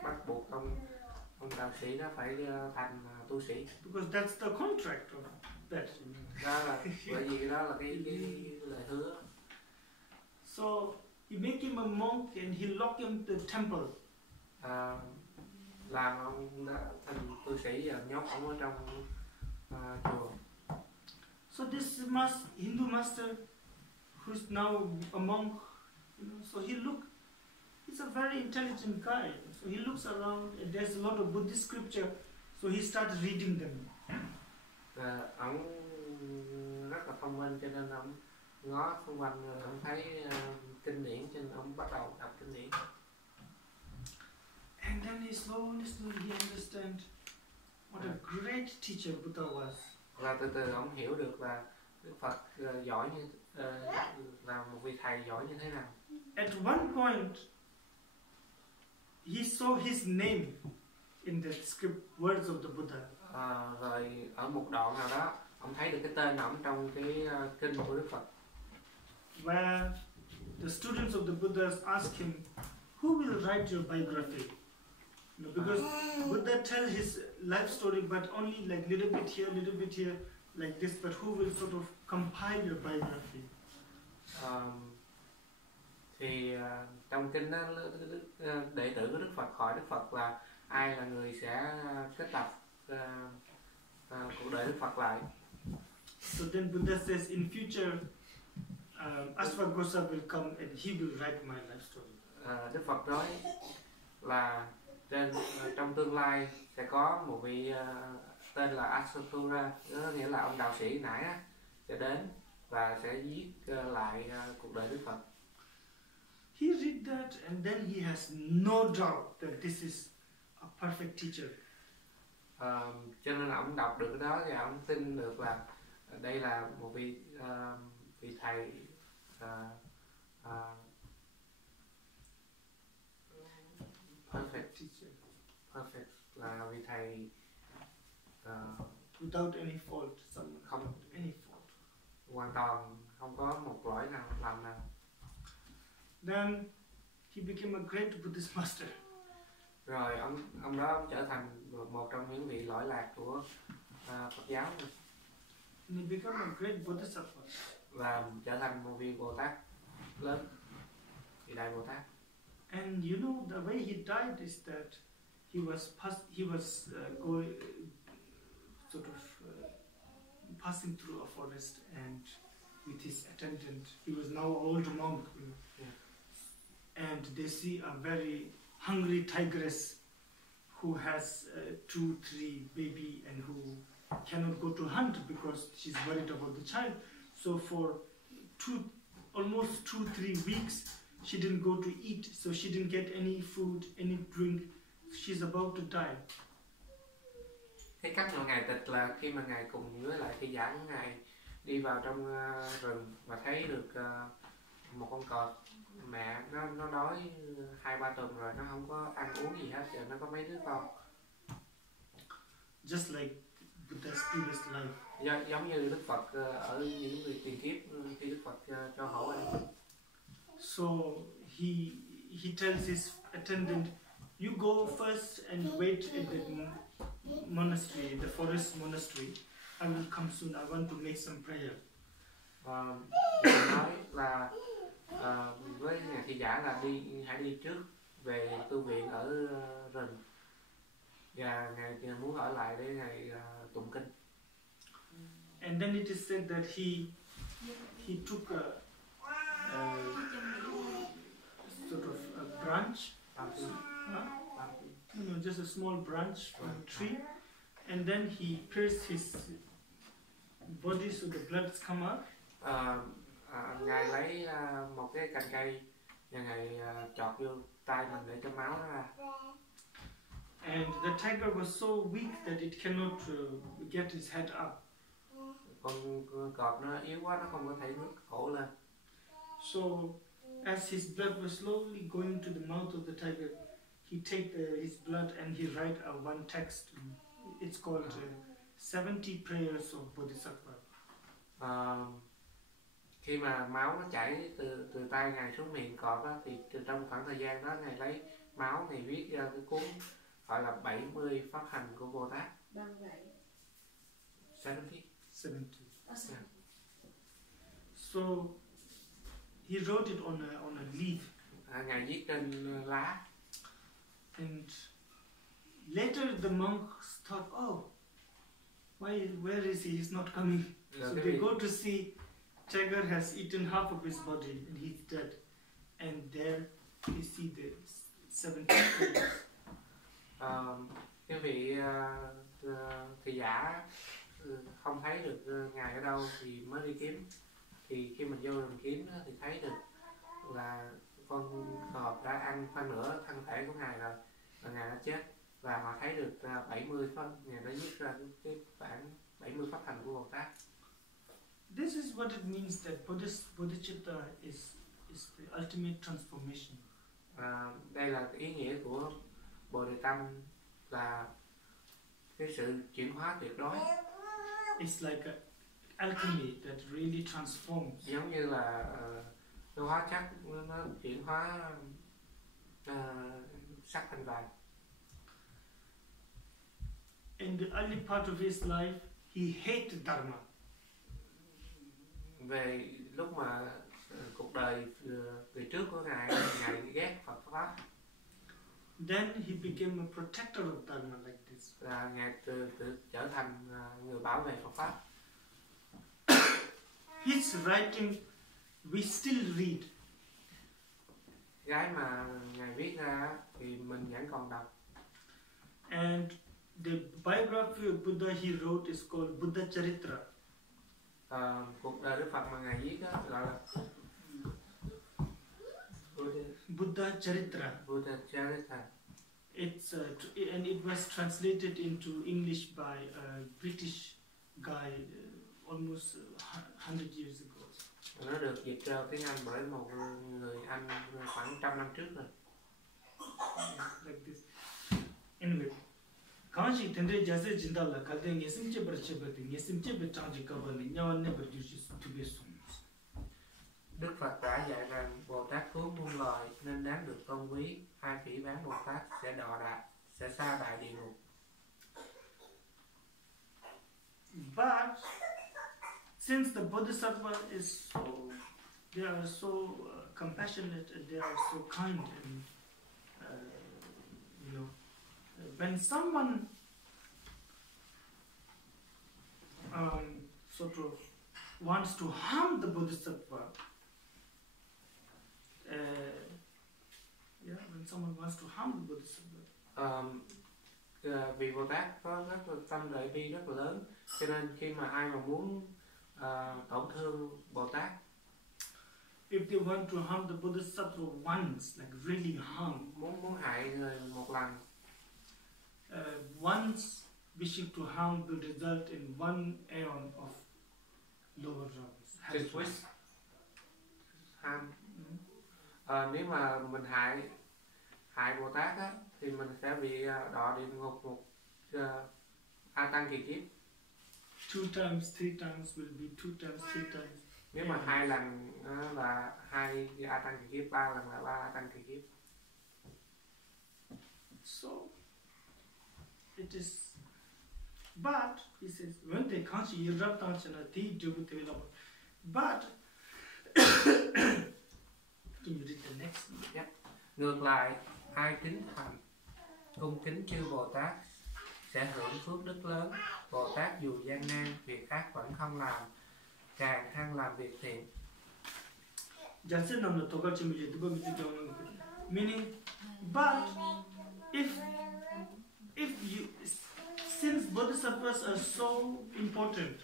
bắt buộc ông đạo sĩ đó phải thành tu sĩ. Because that's the contract of that. Đó là bởi vì đó là cái lời hứa. So he make him a monk and he lock him the temple. Làm ông thành tu sĩ và nhốt ông ở trong chùa. So this Hindu master, who's now a monk, so he's a very intelligent guy. So he looks around and there's a lot of Buddhist scripture, so he starts reading them. Ông rất là thông minh cho nên ông ngó xung quanh, ông thấy kinh điển cho nên ông bắt đầu đọc kinh điển. And then he slowly he understands what a great teacher Buddha was. Và từ từ ông hiểu được là Đức Phật giỏi như là một vị thầy giỏi như thế nào. At one point, he saw his name in the script words of the Buddha. Rồi ở một đoạn nào đó ông thấy được cái tên ông trong cái kinh của Đức Phật. Where the students of the Buddhas ask him, who will write your biography? Because Buddha tells his life story, but only like little bit here, like this. But who will sort of compile your biography? Thì trong kinh đó, đệ tử của Đức Phật hỏi Đức Phật là ai là người sẽ kết tập cuộc đời Đức Phật lại. So then Buddha says, in future, Asvaghosha will come and he will write my life story. Đức Phật nói là trong tương lai sẽ có một vị tên là Asvaghosha, đó nghĩa là ông đạo sĩ nãy á, sẽ đến và sẽ viết lại cuộc đời Đức Phật. He read that and then he has no doubt that this is a perfect teacher. Cho nên là ông đọc được cái đó và ông tin được là đây là một vị thầy perfect là vị thầy without any fault, không any fault. Hoàn toàn không có một lỗi nào lầm nào. Then he became a great Buddhist master. Rồi ông đó trở thành một trong những vị lỗi lạc của Phật giáo. And he became a great Bodhisattva. Và trở thành một vị Bồ Tát lớn, vị Đại Bồ Tát. And you know the way he died is that he was going sort of passing through a forest and with his attendant. He was now an old monk, you know. Yeah. And they see a very hungry tigress who has 2-3 baby and who cannot go to hunt because she's worried about the child. So for almost 2-3 weeks she didn't go to eat, so she didn't get any food, any drink. She's about to die. Cái cách mà ngài tịch là khi mà ngài cùng với lại thi giả của ngài đi vào trong rừng và thấy được một con cọp mẹ nó đói 2-3 tuần rồi, nó không có ăn uống gì hết, giờ nó có mấy đứa con. Just like Buddha's previous life. Giống như Đức Phật ở những người tiền kiếp khi Đức Phật cho họ ăn. So he tells his attendant, you go first and wait at the monastery, the forest monastery. I will come soon. I want to make some prayer. Nói là với nhà thị giả là hãy đi trước về tu viện ở rừng và ngài muốn ở lại để ngài tụng kinh. And then it is said that he took a sort of a branch, just a small branch from a tree, and then he pierced his body so the blood come out. Ngài lấy một cái cành cây và ngài chọt vô tay mình để cho máu nó ra. And the tiger was so weak that it cannot get his head up. Con cọp nó yếu quá, nó không có thể ngước cổ lên. So as his blood was slowly going to the mouth of the tiger, he take his blood and he write one text. It's called 70 Prayers of Bodhisattva. Khi mà máu nó chảy từ tay ngài xuống miệng cọp á, thì trong khoảng thời gian đó ngài lấy máu ngài viết ra cái cuốn gọi là 70 pháp hành của Bồ Tát. Bao vậy? 70. Yeah. So he wrote it on a leaf. Ngài viết trên lá. And later the monks thought, oh, where is he? He's not coming. So they go to see. Tiger has eaten half of his body and he's dead. And there you see the 70 prayers. Cái vị thị giả không thấy được ngài ở đâu thì mới đi kiếm. Thì khi mình vô rừng kiếm thì thấy được là con cọp đã ăn phân nửa thân thể của ngài rồi và ngài đã chết. Và họ thấy được 70 pháp, ngài đã viết ra cái bản 70 pháp hành của Bồ Tát. This is what it means that bodhicitta is the ultimate transformation. Đây là cái ý nghĩa của Bồ Đề Tâm, là cái sự chuyển hóa tuyệt đối. It's like alchemy that really transforms. Giống như là cái hóa chất nó chuyển hóa sắt thành vàng. In the early part of his life, he hated dharma. Về lúc mà cuộc đời về trước của ngài ghét Phật pháp. Then he became a protector of dharma like this. Là ngài từ trở thành người bảo vệ Phật pháp. His writing we still read. Cái mà ngài viết ra thì mình vẫn còn đọc. And the biography of Buddha he wrote is called Buddha Charitra. Cuộc đời Đức Phật mà ngài viết đó gọi là Buddha Charitra. Buddha Charitra. It's and it was translated into English by a British guy almost 100 years ago. Nó được dịch ra tiếng Anh bởi một người Anh khoảng 100 năm trước rồi. Like this. Anyway, kanji tendre jase jindala kade ngesimche barchebati ngesimche betangji kabali nyawanne barjushi tubesun. Đức Phật đã dạy rằng Bồ Tát cứu muôn loài nên đáng được tôn quý, ai phỉ báng Bồ Tát sẽ đọa đạt, sẽ sa đại địa ngục. But since the Bodhisattva is so, they are so compassionate and they are so kind and you know, when someone sort of wants to harm the Bodhisattva, when someone wants to harm the Bodhisattva, vì Bồ Tát có rất là tâm đại bi rất là lớn, cho nên khi mà ai mà muốn tổn thương Bồ Tát, if they want to harm the Bodhisattva once, like really harm, muốn hại người một lần, once wishing to harm will result in one aeon of lower realms. Just wish harm. Nếu mà mình hại Bồ Tát á, thì mình sẽ bị đọa địa ngục một a tăng kỳ kiếp. 2 times, 3 times will be 2 times, 3 times. Nếu mà 2 lần là 2 a tăng kỳ kiếp, 3 lần là 3 a tăng kỳ kiếp. So it is, but he says when they can't but can you read the next one? Yeah. Ngược lại, ai kính thành cung kính chư Bồ Tát sẽ hưởng phước đức lớn. Bồ Tát dù gian nan, việc ác vẫn không làm, càng hăng làm việc thiện. Meaning, but if you, since bodhisattvas are so important,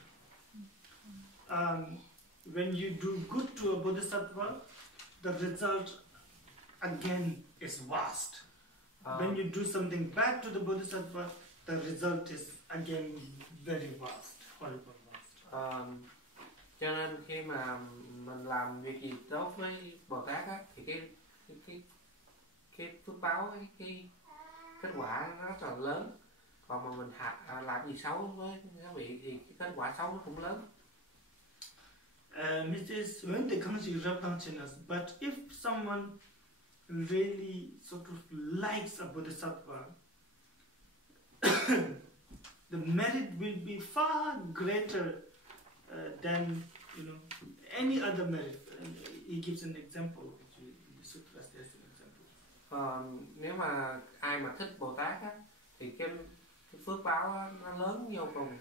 when you do good to a bodhisattva, the result again is vast. When you do something bad to the bodhisattva, the result is again very vast, horrible vast. Cho nên khi mà mình làm việc gì tốt với Bồ Tát á, thì cái phước báo, cái kết quả nó rất là lớn. Còn mà mình làm gì xấu với các vị thì cái kết quả xấu nó cũng lớn. It is when they come to Raptanchinas, but if someone really sort of likes a bodhisattva, the merit will be far greater than any other merit. He gives an example. In the sutras, there's an example. Nếu mà ai mà thích Bồ Tát á, thì cái phước báo á, nó lớn vô cùng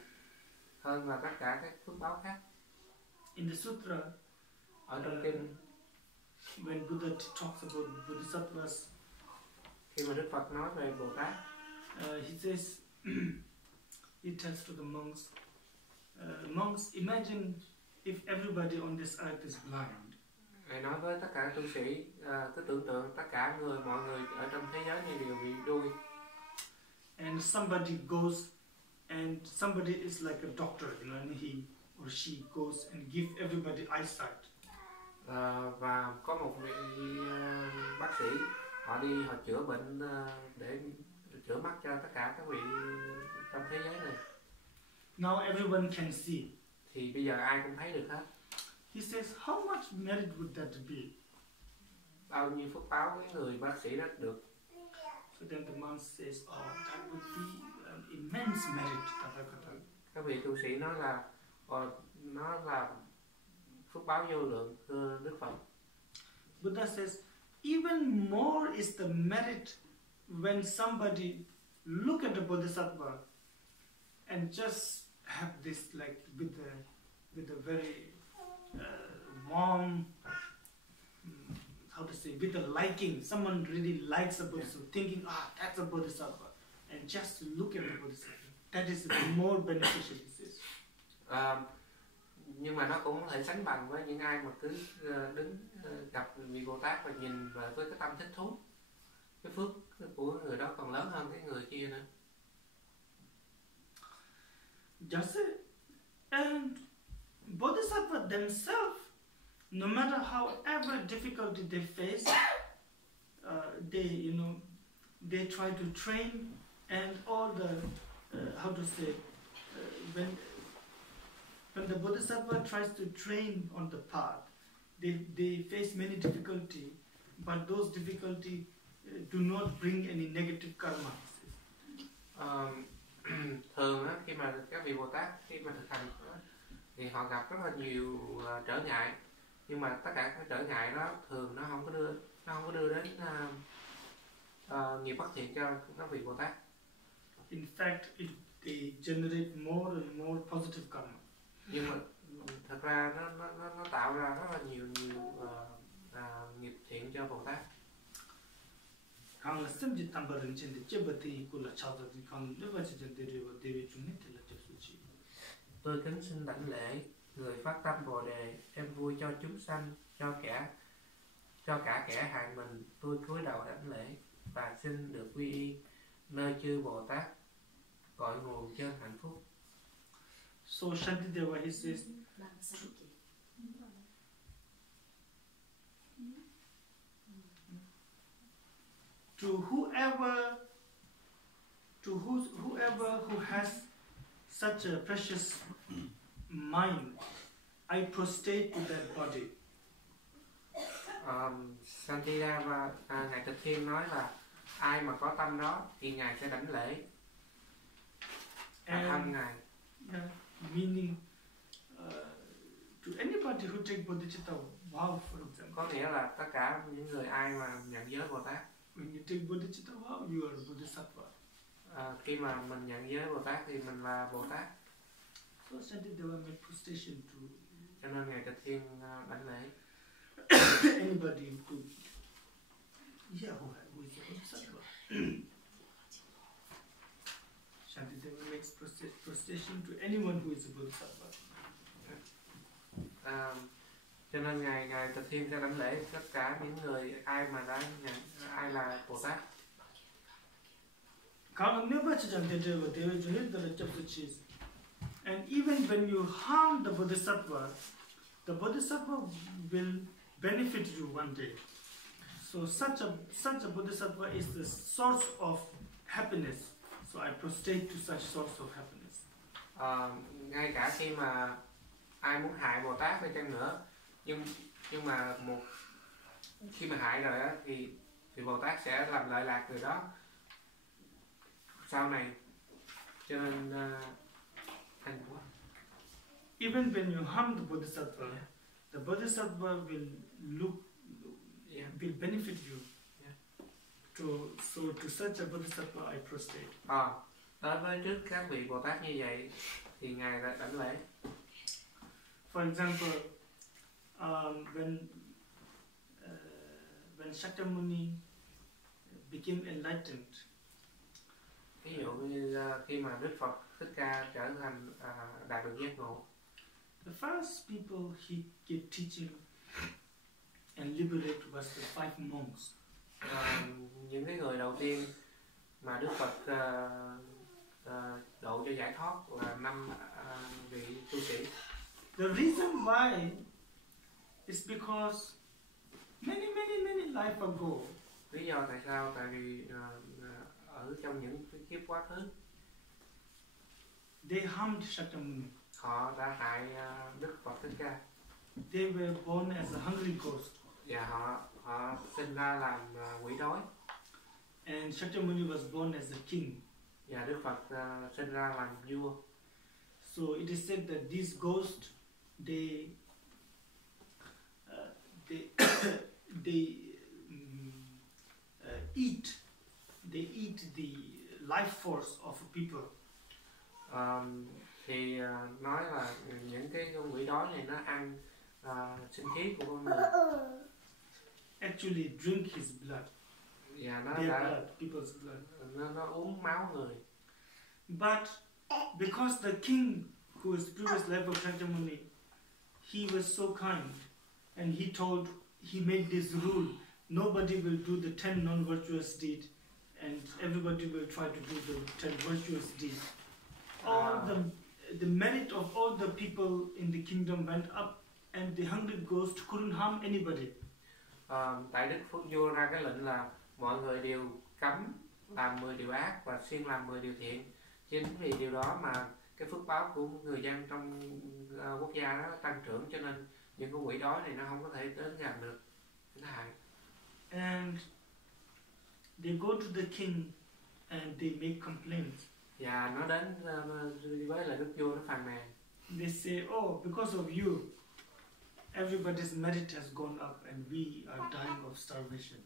hơn là tất cả các phước báo khác. In the sutra, ở trong kinh, when Buddha talks about bodhisattvas, khi mà Đức Phật nói về Bồ Tát, he says, he tells to the monks, monks, imagine if everybody on this earth is blind. Ngài nói với tất cả tu sĩ, cứ tưởng tượng tất cả mọi người ở trong thế giới này đều bị đuôi. And somebody goes, and somebody is like a doctor, and he or she goes and give everybody eyesight. Và có một vị bác sĩ, họ đi họ chữa bệnh để chữa mắt cho tất cả các vị trong thế giới này. Now everyone can see. thì bây giờ ai cũng thấy được hết. He says, how much merit would that be? Bao nhiêu phước báo cái người bác sĩ đó được. So then the monk says, oh, that would be an immense merit. Các vị tu sĩ nói là nó là phước báo vô lượng, thưa Đức Phật. Buddha says, even more is the merit when somebody look at the Bodhisattva and just have this like with a very warm, how to say, with a liking. Someone really likes a Bodhisattva, thinking, that's a Bodhisattva, and just look at the Bodhisattva. That is more beneficial, he says. Nhưng mà nó cũng có thể sánh bằng với những ai mà cứ đứng gặp vị Bồ Tát và nhìn và với cái tâm thích thú. Cái phước của người đó còn lớn hơn cái người kia nữa. Just it. And Bodhisattva themselves, no matter however difficulty they face, they try to train, and all the how to say, when the Bodhisattva tries to train on the path, they face many difficulty, but those difficulty do not bring any negative karma. Thường á, khi mà các vị Bồ Tát khi mà thực hành thì họ gặp rất là nhiều trở ngại, nhưng mà tất cả các trở ngại đó thường nó không có đưa đến nghiệp bất thiện cho các vị Bồ Tát. In fact, they generate more and more positive karma. Nhưng mà thật ra nó tạo ra rất là nhiều nghiệp thiện cho Bồ Tát. Tôi kính xin đảnh lễ người phát tâm Bồ đề, em vui cho chúng sanh, cho cả kẻ hại mình. Tôi cúi đầu đảnh lễ và xin được quy y nơi chư Bồ Tát, cội nguồn chân hạnh phúc. So Shantideva, he says, to whoever who has such a precious mind, I prostrate to that body. Shantideva, Ngài Tịch Thiên nói là ai mà có tâm đó thì Ngài sẽ đảnh lễ thăm Ngài. Meaning to anybody who take bodhicitta vow, for example. Có nghĩa là tất cả những người ai mà nhận giới Bồ Tát. When you take bodhicitta vow, you are a bodhisattva. Khi mà mình nhận giới Bồ Tát thì mình là Bồ Tát. So Shantideva made prostration to. Cho nên Ngài Tịch Thiên đảnh lễ. Anybody who is a bodhisattva. Shantideva makes prostration to anyone who is a bodhisattva. Cho nên Ngài Tịch Thiên sẽ đảnh lễ tất cả những người ai mà đã nhận ai là Bồ Tát. And even when you harm the bodhisattva will benefit you one day. So such a bodhisattva is the source of happiness. So I prostrate to such source of happiness. Ngay cả khi mà ai muốn hại Bồ Tát đi chăng nữa, nhưng mà khi mà hại rồi á thì Bồ Tát sẽ làm lợi lạc người đó sau này. Cho nên even when you harm the bodhisattva will will benefit you. So to such a bodhisattva I prostrate. Đối với trước các vị Bồ Tát như vậy thì Ngài đã đảnh lễ. For example, when Shakyamuni became enlightened, ví dụ như khi mà Đức Phật Thích Ca trở thành đạt được giác ngộ, the first people he gave teaching and liberate was the 5 monks. Những cái người đầu tiên mà Đức Phật độ cho giải thoát là 5 vị tu sĩ. The reason why is because many life ago. Lý do tại sao? Tại vì ở trong những kiếp quá khứ, they harmed Shakyamuni. họ đã hại Đức Phật Thích Ca. They were born as a hungry ghost. Và họ sinh ra làm quỷ đói. And Shakyamuni was born as a king. Và Đức Phật sinh ra làm vua. So it is said that these ghosts, they eat the life force of people. Thì nói là những cái con quỷ đói này nó ăn sinh khí của con người. Actually drink his blood. Và nó their đã blood, people's blood. Nó uống máu người. But because the king, who was previous life of Shakyamuni, he was so kind, and he made this rule: nobody will do the 10 non-virtuous deeds, and everybody will try to do the 10 virtuous deeds. All the merit of all the people in the kingdom went up, and the hungry ghost couldn't harm anybody. Tại Đức Phật vua ra cái lệnh là mọi người đều cấm làm 10 điều ác và siêng làm 10 điều thiện. Chính vì điều đó mà cái phước báo của người dân trong quốc gia đó tăng trưởng, cho nên những con quỷ đói này nó không có thể đến gần được, nó hại. And they go to the king and they make complaints. Và nó đến với lại Đức vua, nó phàn nàn. They say, oh, because of you, everybody's merit has gone up and we are dying of starvation.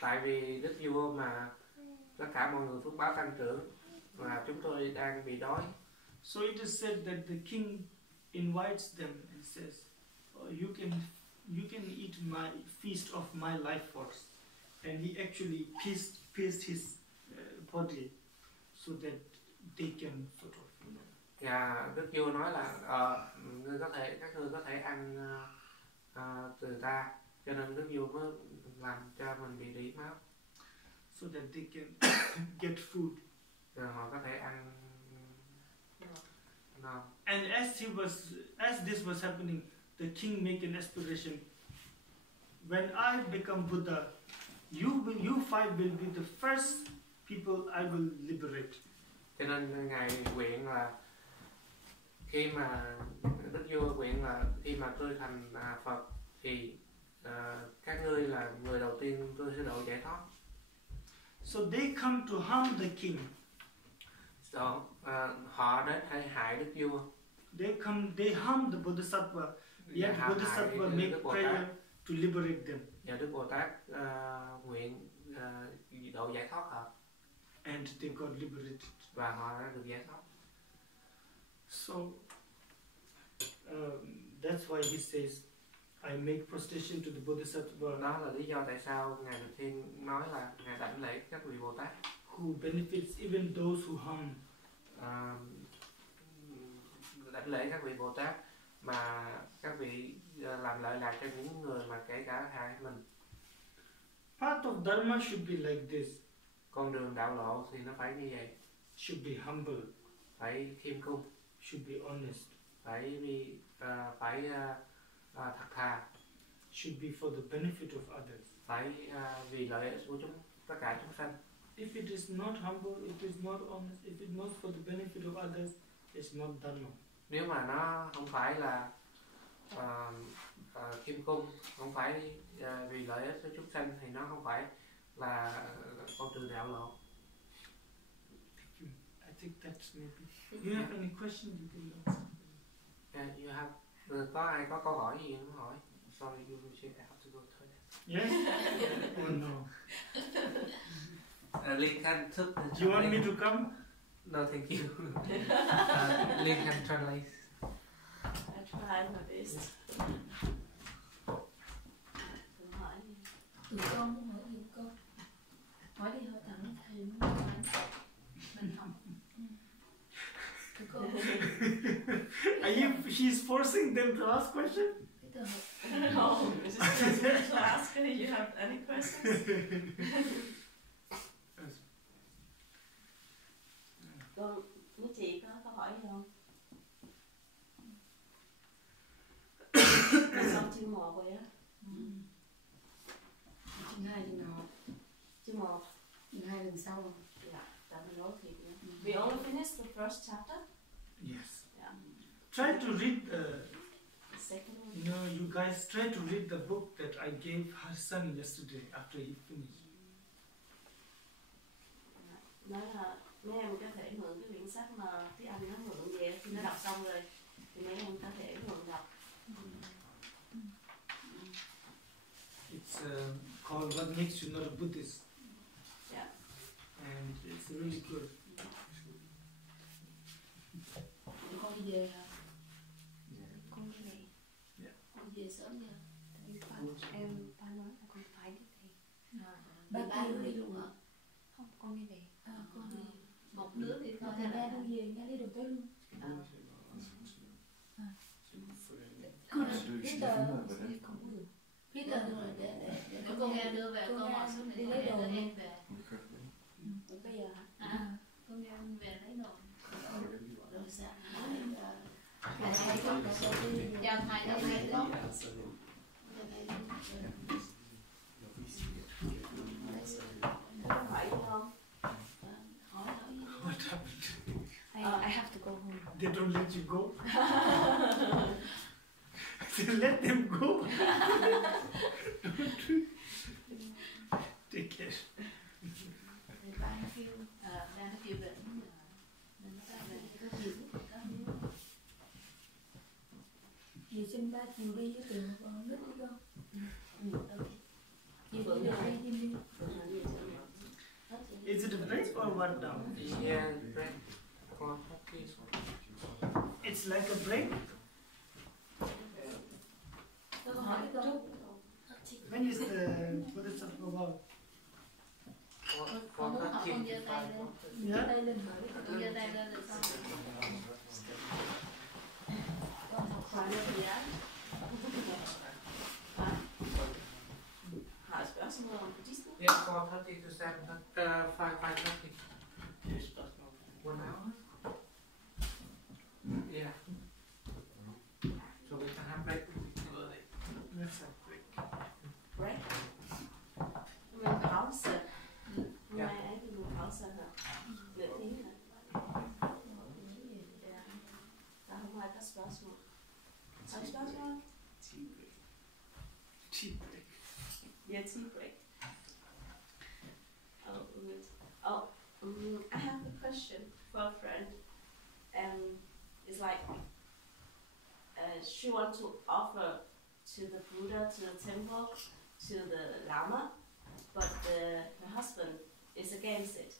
Tại vì Đức vua mà tất cả mọi người phước báo tăng trưởng và chúng tôi đang bị đói. So it is said that the king invites them and says, oh, you can eat my feast of my life force, and he actually pierced his body so that they can sort of. Và Đức vua nói là các ngươi có thể ăn từ ta, cho nên Đức vua mới làm cho mình bị rỉ máu. So that they can get food. Rồi họ có thể ăn no. And as this was happening, the king make an aspiration: when I become Buddha, you five will be the first people I will liberate. Cho nên ngài nguyện là khi mà Đức vua nguyện là khi mà tôi thành Phật thì các ngươi là người đầu tiên tôi sẽ độ giải thoát. So they come to harm the king. So, họ đến hại Đức vua. They harm the Bodhisattva. Yet Bodhisattva make prayer to liberate them. Và Đức Bồ Tát nguyện độ giải thoát họ. And they got liberated. Và họ đã được giải thoát. So that's why he says, I make prostration to the Bodhisattva. Đó là lý do tại sao ngài Được Thiên nói là ngài đảnh lễ các vị Bồ Tát. Who benefits even those who harm. Đảnh lễ các vị Bồ Tát mà các vị làm lợi lạc cho những người mà kể cả hại mình. Path of Dharma should be like this. Con đường đạo lộ thì nó phải như vậy. Should be humble. Phải khiêm cung. Should be honest. Phải thật thà. Should be for the benefit of others. Phải vì lợi ích của tất cả chúng sanh. If it is not humble, if it is not honest, if it is not for the benefit of others, it's not Dharma. Nếu mà nó không phải là khiêm cung, không phải vì lợi ích của chúng sanh thì nó không phải là con đường đạo lộ. I think that's maybe. You have any question you can answer? Yeah, you have. Có ai có câu hỏi gì muốn hỏi? Sorry, you will check. I have to go to toilet. Yes. Oh no. Linh can took. You want me to come? No, thank you. Linh can translate. I try my best. Tụi con muốn hỏi gì cô? Hỏi đi hỏi thẳng thầy muốn hỏi. Mình học. Tụi con. She's forcing them to ask questions? No, it's just to ask her, you have any questions? Cô, mấy chị có câu hỏi gì không? Xong chương 1 rồi á. Chương 2 chương 1. Chương 1. Chương 2 lần sau. Dạ, tại mình nói thiệt. We only finished the first chapter. Yes. Yeah. try to read the, second one. you know, you guys try to read the book that I gave her son yesterday after he finished. Nói là mấy em có thể mượn cái quyển sách mà tiếng Anh nó mượn về khi nó đọc xong rồi thì mấy em có thể mượn đọc. It's called What Makes You Not a Buddhist. Yeah. And it's really good. Con đi về hả? Con như này. Con về sớm nha. Em ba nói là con phải đi về. Ba đứa đi luôn hả? Không, con đi về. Con đi. Một đứa thì Còn con thằng ra đi về, ra đi đường tới luôn. Viết tờ viết tờ rồi để con nghe đưa về, con ngồi xuống đi để lấy đồ em về. Bây giờ À, con nghe em về lấy đồ. rồi sáng Chào thầy, chào thầy con. có phải không? What happened? I have to go home. They don't let you go? They let them go. Take care. Đang kêu về nên nó về có nhiều có nhiều. Dì xin ba chiều đi với tiền con không biết đi không? Dì Bữa đi nào đi đi. Is it a break or what now? Yeah, break. Con okay. It's like a break. Con hỏi đi con. When is the Buddhist about? Con muốn hỏi con giơ tay lên. Yeah. Tay lên hỏi đi con. Con giơ tay lên được không? con học hỏi được gì á? Hỏi spørgsmål om buddhisme? Yeah, 4:30 to 7:30. 5:30. One hour. Yeah. So we can have break early. Let's have break. Break. Mình pause. Hôm nay ấy thì mình pause hả? Nửa tiếng hả? Và hôm nay có spørgsmål. Có spørgsmål? Tea break. Yeah, tea break. Oh, I have a question for a friend. It's like she wants to offer to the Buddha, to the temple, to the Lama, but her husband is against it.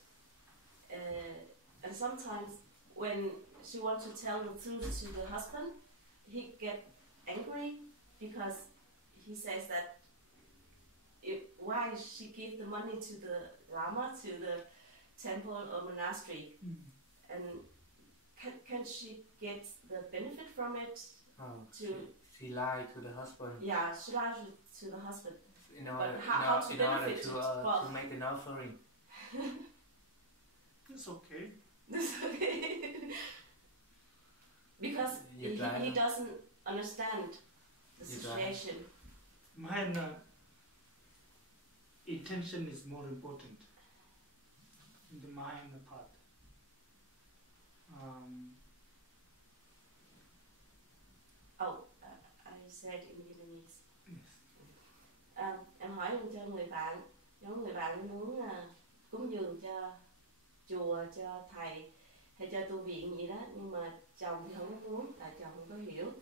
And sometimes when she wants to tell the truth to the husband, he get angry because he says that why she give the money to the Lama, to the temple or monastery, and can she get the benefit from it? She lied to the husband. Yeah, she lied to the husband. In order, But how to in order benefit to, it? Well, to make an offering. It's okay. That's okay. Because he doesn't understand the situation. Mine intention is more important. The mind, the part. I said in Vietnamese. Yes. Em hỏi cho người bạn, nếu người bạn muốn cúng dường cho chùa, cho thầy hay cho tu viện gì đó, nhưng mà chồng thì không có muốn, tại chồng không có hiểu.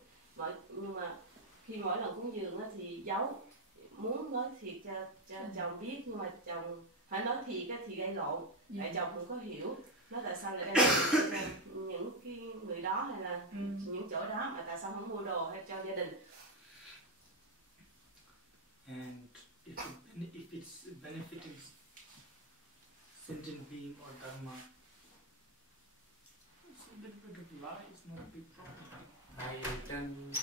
Nhưng mà khi mỗi lần cúng dường á thì giấu, muốn nói thiệt cho chồng biết, nhưng mà chồng phải nói thiệt á thì gây lộn, tại chồng không có hiểu. Nói tại sao lại đem những cái người đó hay là những chỗ đó mà tại sao không mua đồ hay cho gia đình. And if it's benefiting sentient being or dharma, it's a little bit of lie, it's not a big problem. Tại vì trên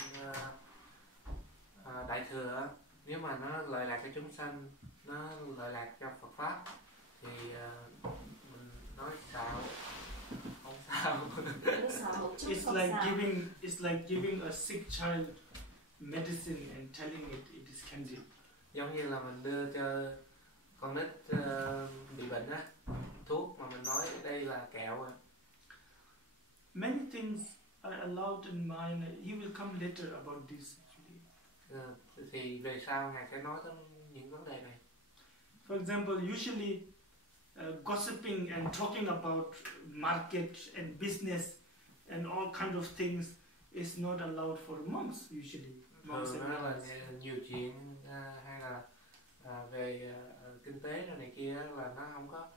Đại Thừa á, nếu mà nó lợi lạc cho chúng sanh, nó lợi lạc cho Phật Pháp thì mình nói sao không sao. It's like giving a sick child medicine and telling it is candy. Giống như là mình đưa cho con nít bị bệnh á thuốc mà mình nói đây là kẹo. Many things I allowed in mine. He will come later about this actually. Thì về sau ngài sẽ nói tới những vấn đề này. For example, usually gossiping and talking about market and business and all kind of things is not allowed for monks usually. Monks and Thường là nuns. nhiều chuyện hay là về kinh tế rồi này kia là nó không có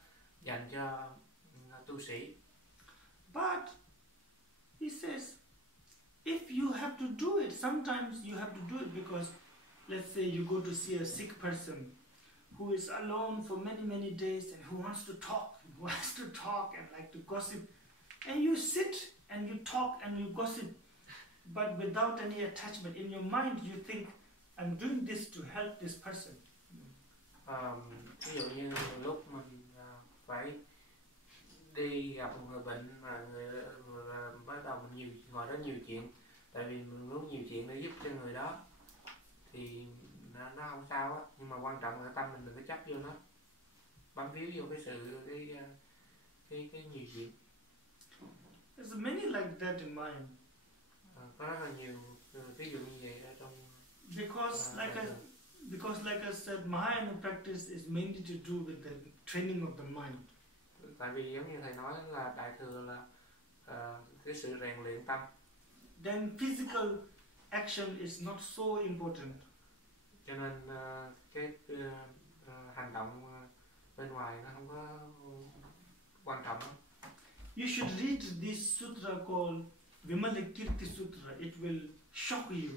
dành cho tu sĩ. But he says, if you have to do it, sometimes you have to do it because, let's say you go to see a sick person who is alone for many days and who wants to talk and like to gossip, and you sit and you talk and you gossip, but without any attachment. In your mind you think, I'm doing this to help this person. Ví dụ như lúc mình phải đi gặp một người bệnh mà người bắt đầu mình ngồi đó nhiều chuyện, tại vì mình muốn nhiều chuyện để giúp cho người đó thì nó không sao á, nhưng mà quan trọng là tâm mình đừng có chấp vô nó, bám víu vô cái sự cái nhiều chuyện. There's many like that in mind. Có rất là nhiều ví dụ như vậy ở trong. Because like I said, Mahayana practice is mainly to do with the training of the mind. Tại vì giống như thầy nói là đại thừa là cái sự rèn luyện tâm. Then physical action is not so important. Cho nên cái hành động bên ngoài nó không có quan trọng lắm. You should read this sutra called Vimalakirti Sutra. It will shock you.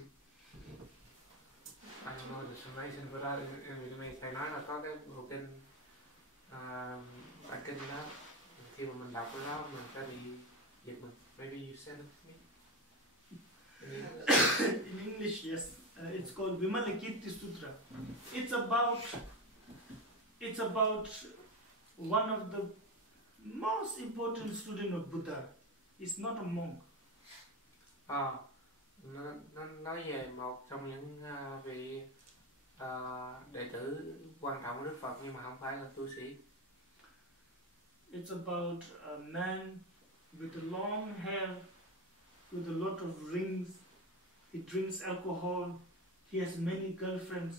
I don't know the summation for that in Vietnamese. Thầy nói là có cái bộ kinh bản kinh đó, khi mà mình đọc cái đó mình sẽ bị giật mình. Maybe you said it to me. In English, yes. It's called Vimalakirti Sutra. It's about one of the most important student of Buddha. He's not a monk. Nó nói về một trong những vị đệ tử quan trọng của Đức Phật nhưng mà không phải là tu sĩ. It's about a man with long hair, with a lot of rings. He drinks alcohol. He has many girlfriends.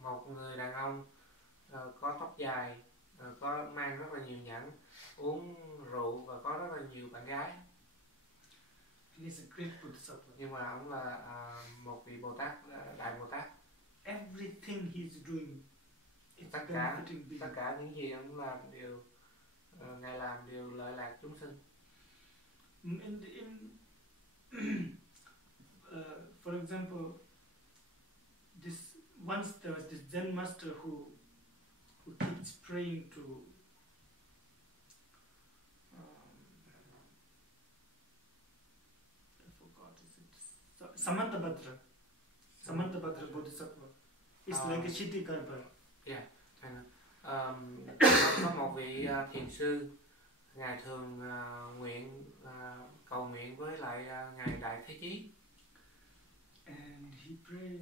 Một người đàn ông có tóc dài, có mang rất là nhiều nhẫn, uống rượu và có rất là nhiều bạn gái. And he's a great Bodhisattva. Nhưng mà ông là một vị Bồ Tát, đại Bồ Tát. Everything he's doing, tất cả những gì ông làm đều ngài làm đều lợi lạc chúng sinh. For example, once there was this Zen master who keeps praying to I forgot, is it Samantabhadra Bodhisattva. It's like a Chitikarbha. Yeah, có một vị thiền sư, ngài thường cầu nguyện với lại ngài Đại Thế Chí. And he prayed.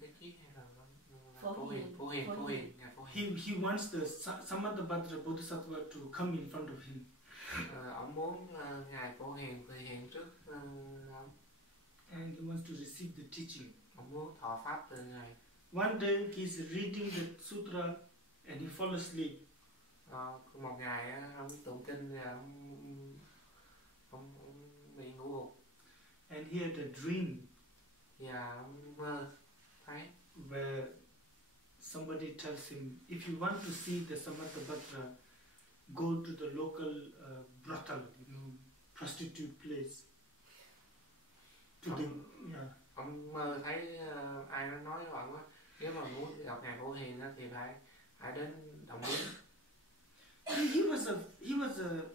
Thế Chí hay là Phổ Hiền. He wants the Samantabhadra Bodhisattva to come in front of him. Ông muốn ngài Phổ Hiền thể hiện trước and he wants to receive the teaching. Ông muốn thọ pháp từ ngài. One day he's reading the sutra and he falls asleep. Một ngày ông tụng kinh và ông bị ngủ gục. And he had a dream. Và ông mơ thấy. Where somebody tells him, if you want to see the Samantabhadra, go to the local brothel, prostitute place. Ông mơ thấy ai nó nói với bạn quá, nếu mà muốn gặp ngài Phổ Hiền thì phải đến đồng miếu. He was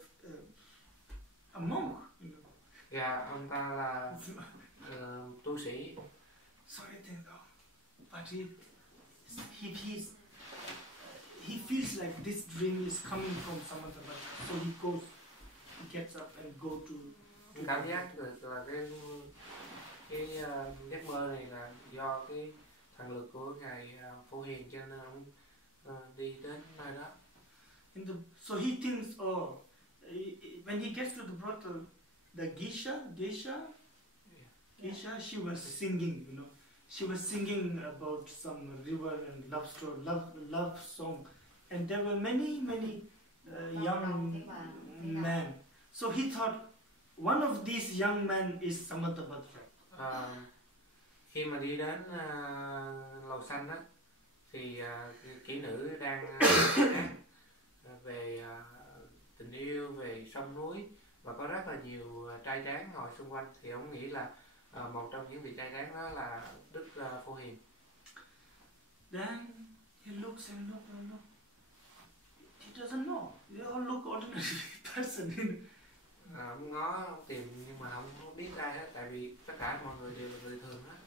a monk. Dạ, ông ta là tu sĩ. Sorry, but he feels like this dream is coming from Samantabhadra, so he gets up and go to. Cảm giác là cái giấc mơ này là do cái thần lực của ngài Phổ Hiền, cho nên ông đi đến nơi đó. So he thinks, oh, when he gets to the brothel, the geisha, she was singing, you know. She was singing about some river and love story, love song, and there were many young men. So he thought one of these young men is Samantabhadra. Khi mà đi đến lầu xanh á, thì kỹ nữ đang hát về tình yêu, về sông núi, và có rất là nhiều trai tráng ngồi xung quanh, thì ông nghĩ là một trong những vị trai tráng đó là Đức Phổ Hiền. Then he looks and look. He doesn't know. They all look ordinary person. Ông ngó, ông tìm nhưng mà không biết ai hết, tại vì tất cả mọi người đều là người thường hết.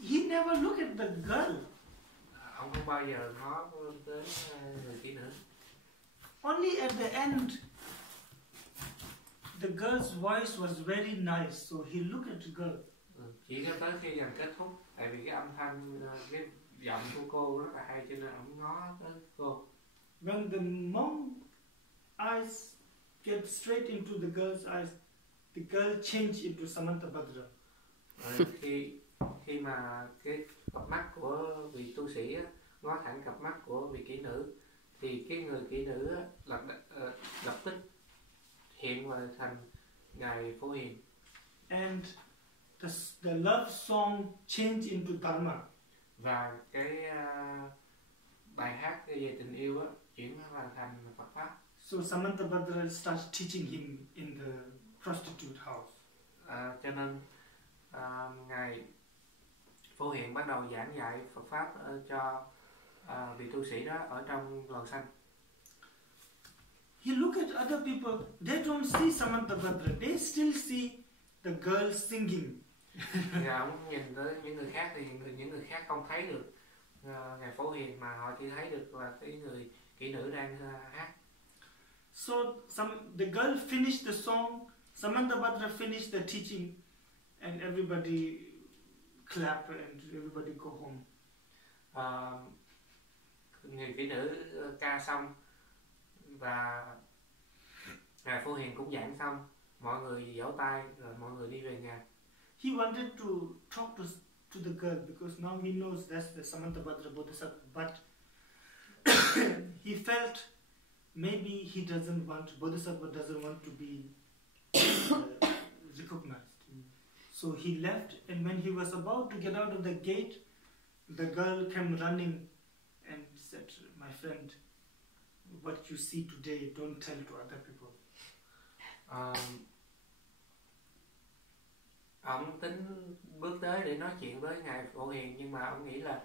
He never look at the girl. Ông không bao giờ ngó đến người kỹ nữ. Only at the end, the girl's voice was very nice, so he looked at the girl. Chỉ cho tới khi gần kết thúc, tại vì cái âm thanh, cái giọng của cô rất là hay, cho nên ông ngó tới cô. When the monk eyes get straight into the girl's eyes, the girl changed into Samantabhadra. Khi mà cái cặp mắt của vị tu sĩ á, ngó thẳng cặp mắt của vị kỹ nữ, thì cái người kỹ nữ á, lập tức hiện vào thành ngài Phổ Hiền. And the love song changed into Dharma. Và cái bài hát về tình yêu á, chuyển là thành Phật pháp. So Samantabhadra starts teaching him in the prostitute house. Cho nên ngài Phổ Hiền bắt đầu giảng dạy Phật pháp cho vị tu sĩ đó ở trong lầu xanh. He look at other people, they don't see Samantabhadra, they still see the girl singing. Và ông nhìn tới những người khác thì những người khác không thấy được ngài Phổ Hiền, mà họ chỉ thấy được là cái người kỹ nữ đang hát. So the girl finished the song, Samantabhadra finished the teaching, and everybody clap and everybody go home. Người kỹ nữ ca xong và ngài Phổ Hiền cũng giảng xong, mọi người vỗ tay rồi mọi người đi về nhà. He wanted to talk to the girl because now he knows that's the Samantabhadra Bodhisattva, but he felt maybe he doesn't want, Bodhisattva doesn't want to be recognized. So he left, and when he was about to get out of the gate, the girl came running and said, "My friend, what you see today, don't tell to other people." Ông tính bước tới để nói chuyện với ngài Phổ Hiền, nhưng mà ông nghĩ là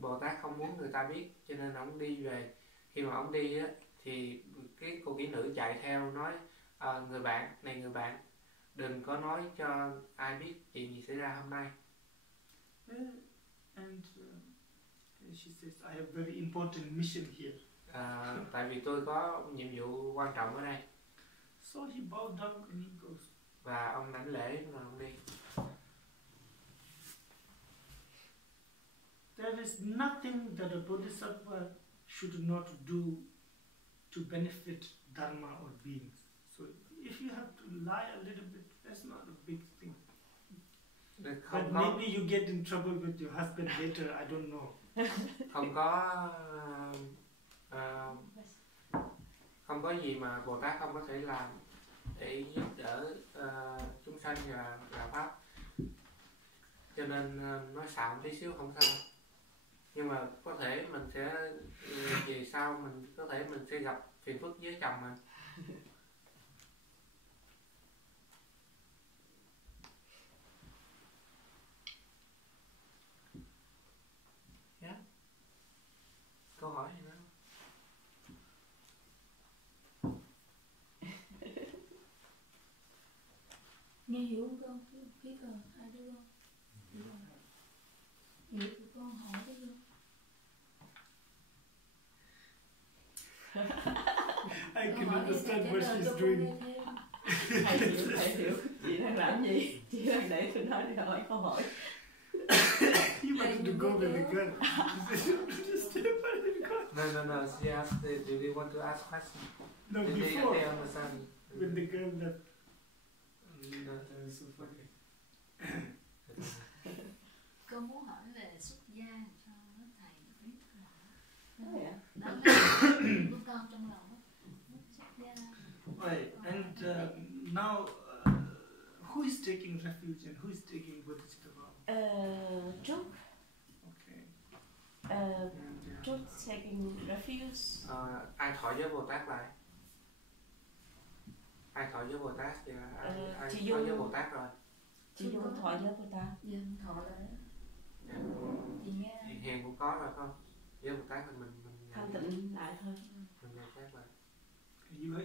Bồ Tát không muốn người ta biết, cho nên ông đi về. Khi mà ông đi á, thì cái cô kỹ nữ chạy theo nói, người bạn, đừng có nói cho ai biết chuyện gì xảy ra hôm nay. And she says, "I have very important mission here." Tại vì tôi có nhiệm vụ quan trọng ở đây. So he bowed down and he goes. Và ông đảnh lễ rồi ông đi. There is nothing that a bodhisattva should not do to benefit dharma or beings. So if you have to lie a little bit, that's not a big thing. But maybe you get in trouble with your husband later, I don't know. Không có gì mà Bồ Tát không có thể làm để giúp đỡ chúng sanh và pháp, cho nên nói xạo tí xíu không sao. Nhưng mà có thể mình sẽ về sau mình sẽ gặp phiền phức với chồng mình. Yeah. Câu hỏi gì nữa? Nghe hiểu không con? Biết rồi, ai biết không? Hiểu thì con hỏi đi không? I can understand what she's doing. Thầy hiểu. Chị đang làm gì? Chị đang để tôi nói đi hỏi câu hỏi. You wanted to go with the girl. No. She asked, do you want to ask question? No, They before, understand. when the girl left. No. So funny. Cô muốn hỏi về xuất gia cho nó thầy biết là Oh, yeah. đó là của con trong lòng đó. Xuất gia. Right, and now who is taking refuge and who is taking bodhicitta vow? Trúc, Okay. uh, And, Trúc taking refuge. Ai thọ giới Bồ Tát lại? Ai thọ giới Bồ Tát thì ai chị thọ Du. giới Bồ Tát rồi? Chị Dung thọ giới Bồ Tát. Dân thọ lại đó. Dạ. Chị nghe. Thì Hiền cũng có rồi không? Giới Bồ Tát thì mình Thanh tịnh lại thôi. mình nhận xét lại.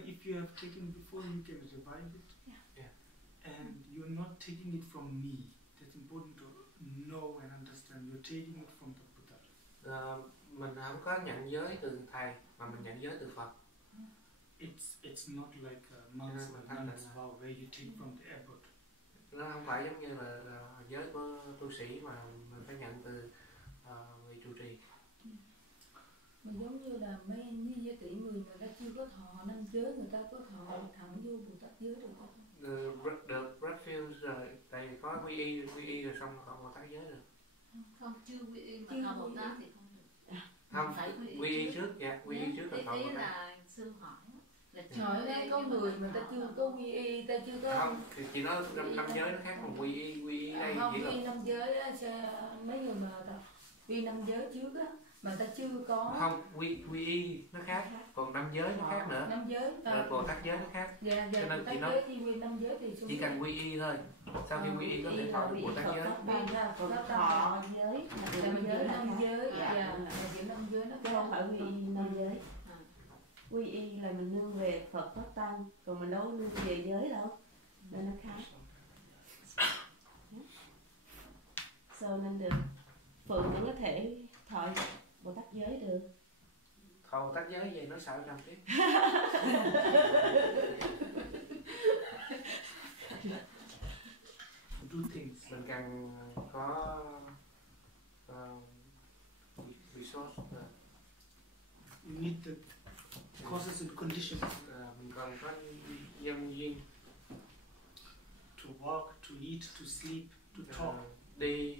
if you have taken before, you can revive it. Yeah. And you're not taking it from me. That's important to know and understand. You're taking it from the Buddha. Mình không có nhận giới từ thầy mà mình nhận giới từ Phật. It's not like a monks vow where you take from the airport. Nó không phải giống như là giới của tu sĩ mà mình phải nhận từ người trụ trì. Mà giống như là mấy như giới tỷ người ta chưa có thọ năm giới, người ta có thọ thẳng vô Bồ Tát giới được không? Được refuse rồi, tại vì có quy y rồi xong còn Bồ Tát giới rồi. Không, chưa quy y mà thọ Bồ Tát thì không được. Không, Phải quy y trước, dạ, quy y trước rồi thọ Ý Bồ Tát. là sư hỏi là chưa Hỏi quy ra y có nhưng mà người mà ta thọ chưa là- có quy y, ta chưa có Không, thì chị nói năm giới nó khác, còn quy y đây không chỉ quy là y năm giới á, mấy người mà ta quy năm giới trước á mà ta chưa có không quy y nó khác, còn năm giới nó khác nữa, năm giới rồi Bồ Tát giới nó khác. dạ cho nên Bồ Tát chị nói- giới thì quy năm giới thì Chỉ cần quy y thôi, sau khi quy y có thể thọ được Bồ Tát giới. Thọ giới. năm giới năm giới Dạ. là giữa năm giới nó Chứ không phải quy y năm giới. Quy y là mình nương về Phật Pháp Tăng, còn mình đâu nương về giới đâu, nên nó khác. So nên được. Phượng vẫn có thể thọ Bồ Tát giới được. Thọ Bồ Tát giới về nó sợ làm tiếp. Do things. Mình cần có resource, You need the causes and conditions mình cần có nhân duyên to walk, to eat, to sleep, to talk. đi,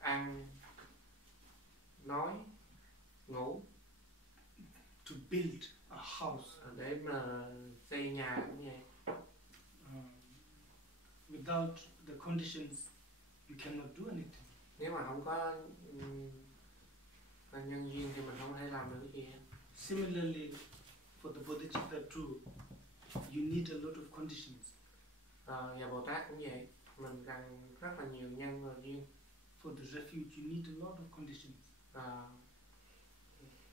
ăn, nói, ngủ, To build a house. để mà xây nhà cũng vậy. Without the conditions, you cannot do anything. Nếu mà không có nhân duyên thì mình không thể làm được cái gì hết. Similarly, for the bodhicitta too, you need a lot of conditions. Và Bồ Tát cũng vậy, mình cần rất là nhiều nhân và duyên. For the refuge, you need a lot of conditions.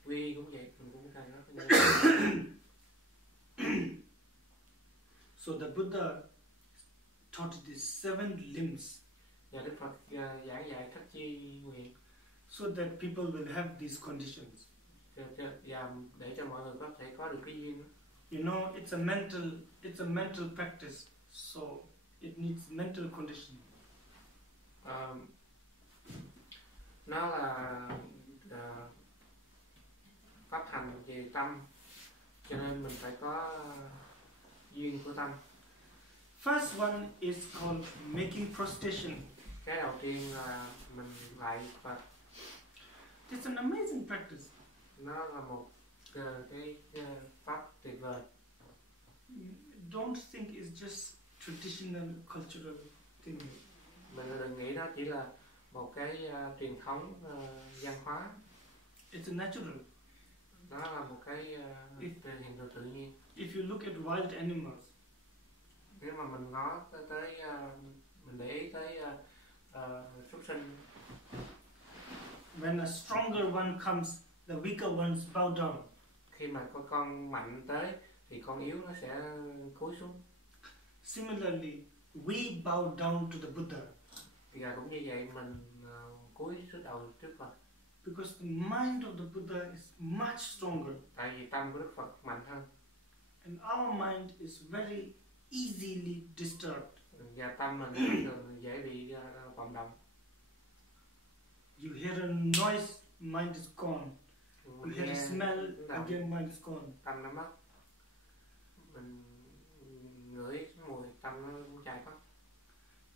Quy y cũng vậy, mình cũng cần rất là nhiều. So the Buddha taught these 7 limbs Và Đức Phật giảng dạy thất chi nguyện so that people will have these conditions. và để cho mọi người có thể có được cái duyên. You know, it's a mental practice, so it needs mental condition. Nó là pháp hành về tâm, cho nên mình phải có duyên của tâm. First one is called making prostration. Cái đầu tiên là mình lại Phật. It's an amazing practice. Nó là một cái pháp tuyệt vời. Don't think it's just traditional cultural thing. Mình đừng nghĩ đó chỉ là một cái truyền thống văn hóa. It's a natural. Nó là một cái hiện tượng tự nhiên. If you look at wild animals, Nếu mà mình ngó tới mình để ý tới súc sinh, when a stronger one comes, the weaker ones bow down. khi mà có con mạnh tới thì con yếu nó sẽ cúi xuống. Similarly, we bow down to the Buddha Thì cũng như vậy, mình cúi xuống đầu trước Phật. because the mind of the Buddha is much stronger, Tại vì tâm của Đức Phật mạnh hơn. and our mind is very easily disturbed. Và tâm mình thường dễ bị vọng động. You hear a noise, mind is gone. You Mình hear a nghe smell, tiếng động, again mind is gone. tâm nó mất. Mình ngửi mùi, tâm nó cũng chạy mất.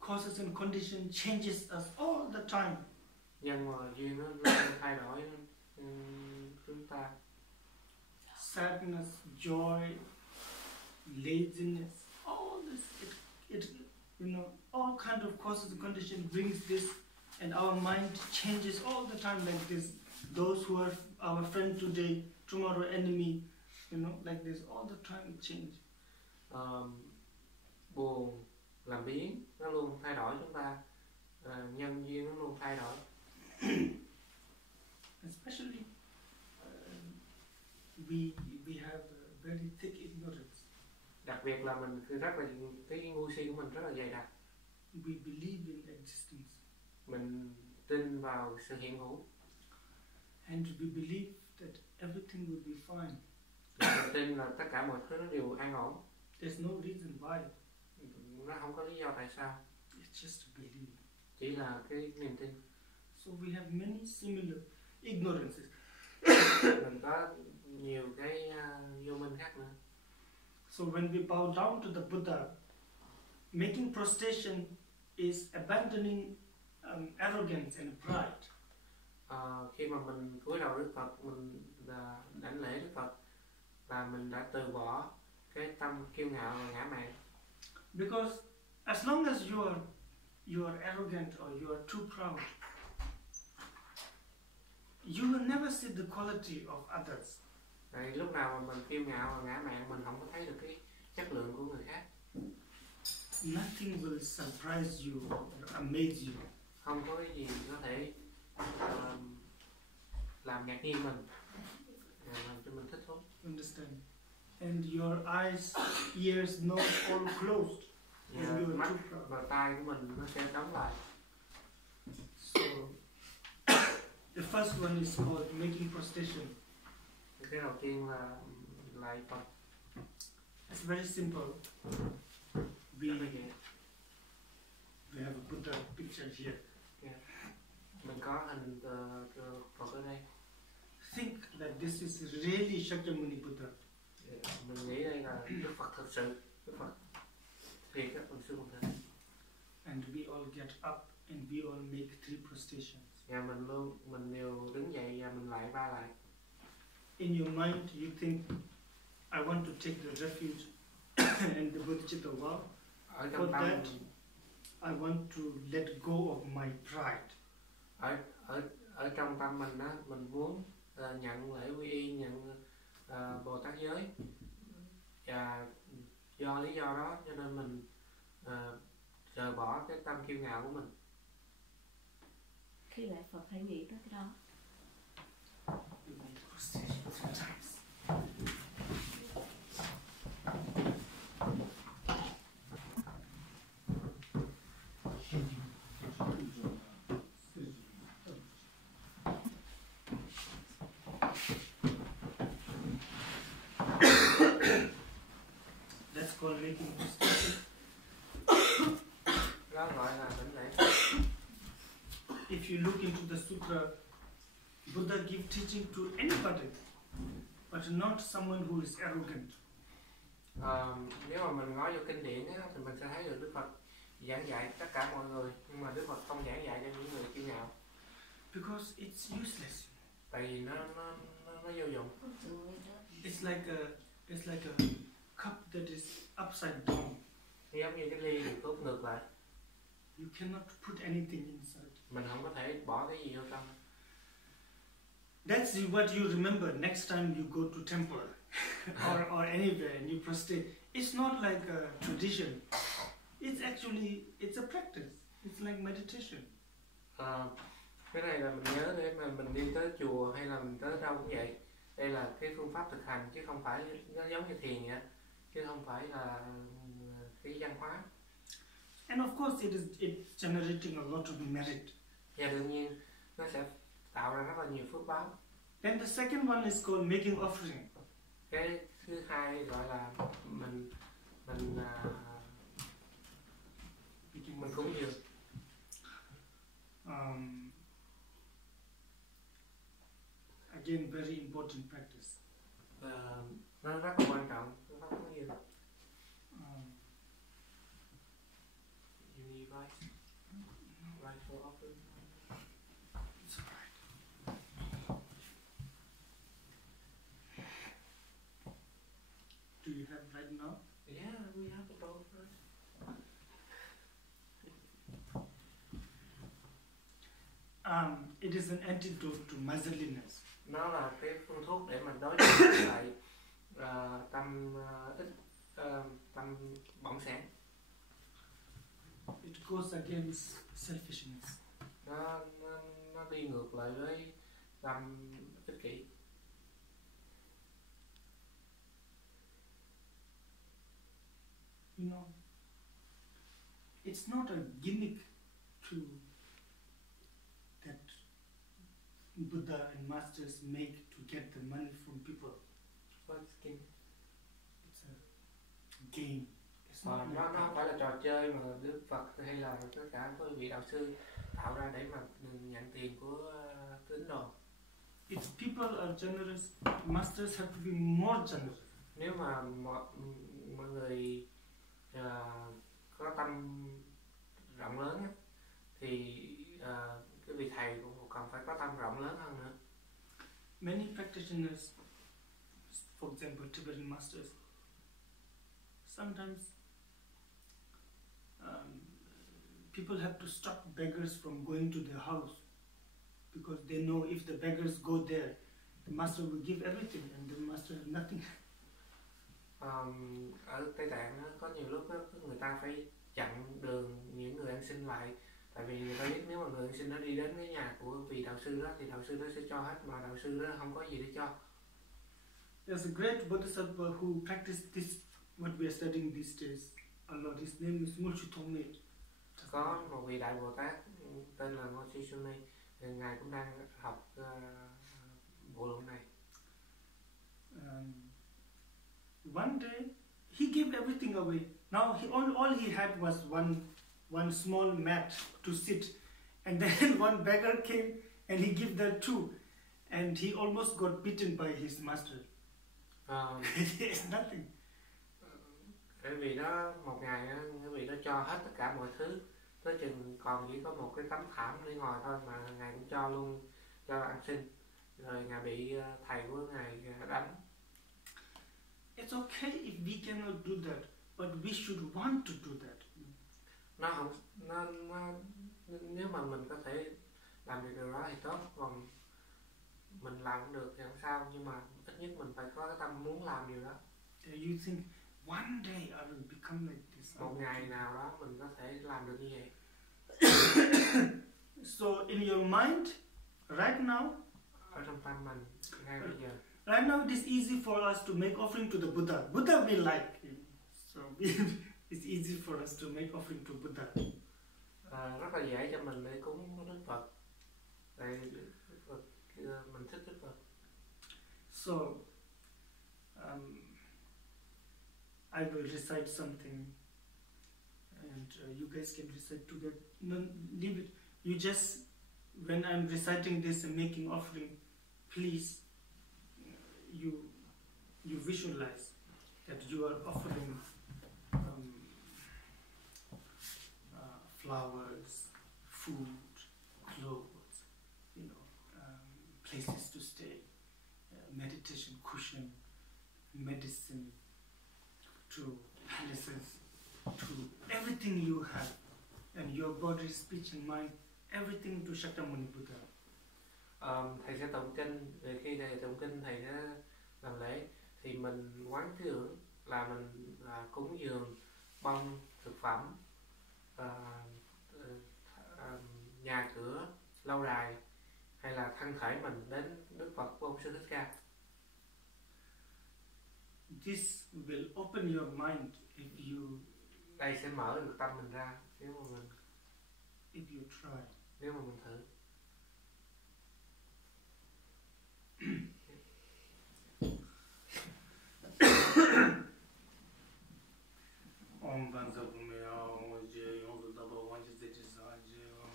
Causes and condition changes us all the time. Nhân và duyên nó luôn thay đổi chúng ta. Sadness, joy, laziness, all this, it you know, all kind of causes and condition brings this, and our mind changes all the time like this. Those who are our friend today, tomorrow enemy, you know, like this, all the time it changes. Buồn, làm biếng, nó luôn thay đổi chúng ta. Nhân duyên nó luôn thay đổi. Especially we have a very thick ignorance. Đặc biệt là mình rất là cái ngu si của mình rất là dày đặc. We believe in existence. Mình tin vào sự hiện hữu. And we believe that everything will be fine. Mình tin là tất cả mọi thứ nó đều an ổn. There's no reason why. Nó không có lý do tại sao. It's just a belief. Chỉ là cái niềm tin. So we have many similar ignorances. Mình có nhiều cái vô minh khác nữa. So when we bow down to the Buddha, making prostration is abandoning arrogance and pride. Khi mà mình cúi đầu Đức Phật, mình đảnh lễ Đức Phật, là mình đã từ bỏ cái tâm kiêu ngạo và ngã mạn. Because as long as you are arrogant or you are too proud, you will never see the quality of others. Tại lúc nào mà mình kiêu ngạo và ngã mạn, mình không có thấy được cái chất lượng của người khác. Nothing will surprise you or amaze you. Không có cái gì có thể làm ngạc nhiên mình, làm cho mình thích thú. Understand? And your eyes, ears, nose all closed. Mắt và tai của mình nó sẽ đóng lại. So the first one is called making prostration. Cái đầu tiên là lạy Phật. It's very simple. We have a Buddha picture here. Mình có hình Phật ở đây. Think that this is really Shakyamuni Buddha. Mình nghĩ đây là Đức Phật thực sự, Đức Phật thiệt các phần sư Phật. And we all get up and we all make 3 prostrations. Và mình đều đứng dậy và mình lại 3 lại. In your mind you think, I want to take the refuge and the bodhicitta vow. Ở For trong tâm that, I want to let go of my pride. Ở trong tâm mình á, mình muốn nhận lễ quy y, nhận Bồ Tát giới, và do lý do đó cho nên mình rời bỏ cái tâm kiêu ngạo của mình. Khi lại Phật phải nghĩ tới cái đó. You make prostration sometimes. That's called making prostration. Đó gọi là đảnh lễ. If you look into the sutra, Buddha gives teaching to anybody, but not someone who is arrogant. Nếu mà mình nói vô kinh điển á, thì mình sẽ thấy được Đức Phật giảng dạy tất cả mọi người, nhưng mà Đức Phật không giảng dạy cho những người kiêu ngạo. Because it's useless. Tại vì nó vô dụng. It's like a cup that is upside down. Giống như cái ly được đốt ngược lại. You cannot put anything inside. Mình không có thể bỏ cái gì vô trong. That's what you remember next time you go to temple or anywhere and you prostrate. It's not like a tradition. It's a practice. It's like meditation. Cái này là mình nhớ để mà mình đi tới chùa hay là mình tới đâu cũng vậy. Đây là cái phương pháp thực hành chứ không phải nó giống như thiền vậy, chứ không phải là cái văn hóa. And of course it's generating a lot of merit. Và đương nhiên nó sẽ tạo ra rất là nhiều phước báo. Then the second one is called making offering. Cái thứ hai gọi là mình very important practice. Nó rất là quan trọng. Nó có nhiều. You need rice. Rice for offering. It's alright. Do you have right now? Yeah, we have a bowl of rice. It is an antidote to miserliness. Nó là cái phương thuốc để mình đối trị với lại tâm bỏng sẻn. It goes against selfishness. Nó đi ngược lại với tâm ích kỷ. You know, it's not a gimmick to that Buddha and masters make to get the money from people. What's skin? It's a game. It's not like Nó that. không phải là trò chơi mà Đức Phật hay là tất cả các vị đạo sư tạo ra để mà nhận tiền của tín đồ. If people are generous, masters have to be more generous. Nếu mà mọi người có tâm rộng lớn á, thì cái vị thầy cũng cần phải có tâm rộng lớn hơn nữa. Many practitioners, for example, Tibetan masters, sometimes people have to stop beggars from going to their house because they know if the beggars go there, the master will give everything and the master has nothing. Ở Tây Tạng có nhiều lúc đó, người ta phải chặn đường những người ăn xin lại, tại vì người ta biết nếu mà người ăn xin đó đi đến cái nhà của vị đạo sư đó thì đạo sư đó sẽ cho hết, mà đạo sư đó không có gì để cho. There's a great bodhisattva who practiced this, what we are studying these days a lot. His name is Mulchutongme. Có một vị đại Bồ Tát tên là Ngô Chi Xuân Ni, ngài cũng đang học bộ luận này. One day he gave everything away. Now all he had was one small mat to sit, and then one beggar came and he gave that too, and he almost got beaten by his master. It's nothing. Cái vị đó một ngày cái vị đó cho hết tất cả mọi thứ, tới chừng còn chỉ có một cái tấm thảm để ngồi thôi mà ngài cũng cho luôn cho ăn xin, rồi ngài bị thầy của ngài đánh. It's okay if we cannot do that, but we should want to do that. Nếu mà mình có thể làm được điều đó thì tốt, còn mình làm không được thì không sao, nhưng mà ít nhất mình phải có cái tâm muốn làm điều đó. You think one day I will become like this. Một ngày nào đó mình có thể làm được như vậy. So in your mind, right now, ở trong tâm mình ngay bây giờ. Right now it is easy for us to make offering to the Buddha. Buddha we like, so it's easy for us to make offering to Buddha. Rất là dễ cho mình để cúng Đức Phật. Tại Đức Phật mình thích Đức Phật. So I will recite something, and you guys can recite together. No, leave it. You just, when I'm reciting this and making offering, please. You visualize that you are offering flowers, food, clothes, places to stay, meditation cushion, medicine, to palaces, to everything you have, and your body, speech and mind, everything to Shakyamuni Buddha. Thầy sẽ tụng kinh, khi thầy tụng kinh thầy sẽ làm lễ thì mình quán tưởng là mình cúng dường bông, thực phẩm, nhà cửa, lâu đài hay là thân thể mình đến Đức Phật của ông Sư Thích Ca. This will open your mind if you. Đây sẽ mở được tâm mình ra nếu mà mình. If you try. Nếu mà mình thử. Om Vanza Bhumya Om Vajja Om Daba Vanjit Om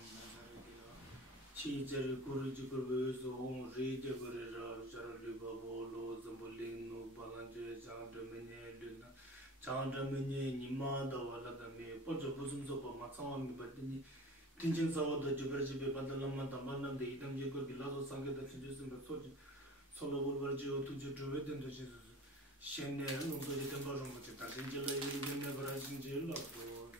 chi jere kuru jikur ve so hong ri jebere ra jara lu ba bo lo zambolin no balanje jang de menye lu na jang de menye ni ma da wala da me po jo busum so pa ma chawa mi ba ni tinjin sa wa da jebere jebe ba da lam da ma nam de idam je ko la so sang da chu sim ba so solo bol bar je tu je drove den de je shen ne no ko je tem ba rom ko ta den je la ni ne ba ra jin je la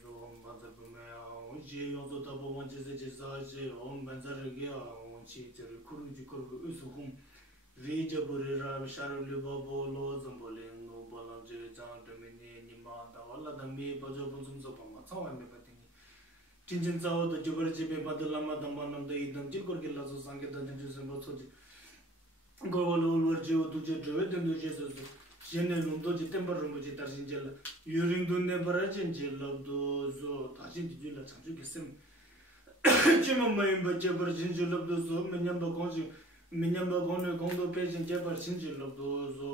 do ro ba za ba me a je yo so da bo wan je je za je on ban za re ge a on chi je kuru ji kuru u su hum re je bo re ra shar lu ba bo lo zam bo le no ba la je jang de me ni ma da wala da me ba jo bon sum so pa ma chawa me ba tin tin jin za da je bar je be ba da la ma da ma nam de idam je kor ge la so sang ge da den je sem ba so ji go lo lo je o tu je drove den je so jene lundo je temba rumbo je tarjin je la yuring dun ne bara jen je labdo zo tajin ji la chanju gesem chema mai ba je bar jin je labdo zo menyam ba gonji menyam ba gon gondo pe jen je bar jin je labdo zo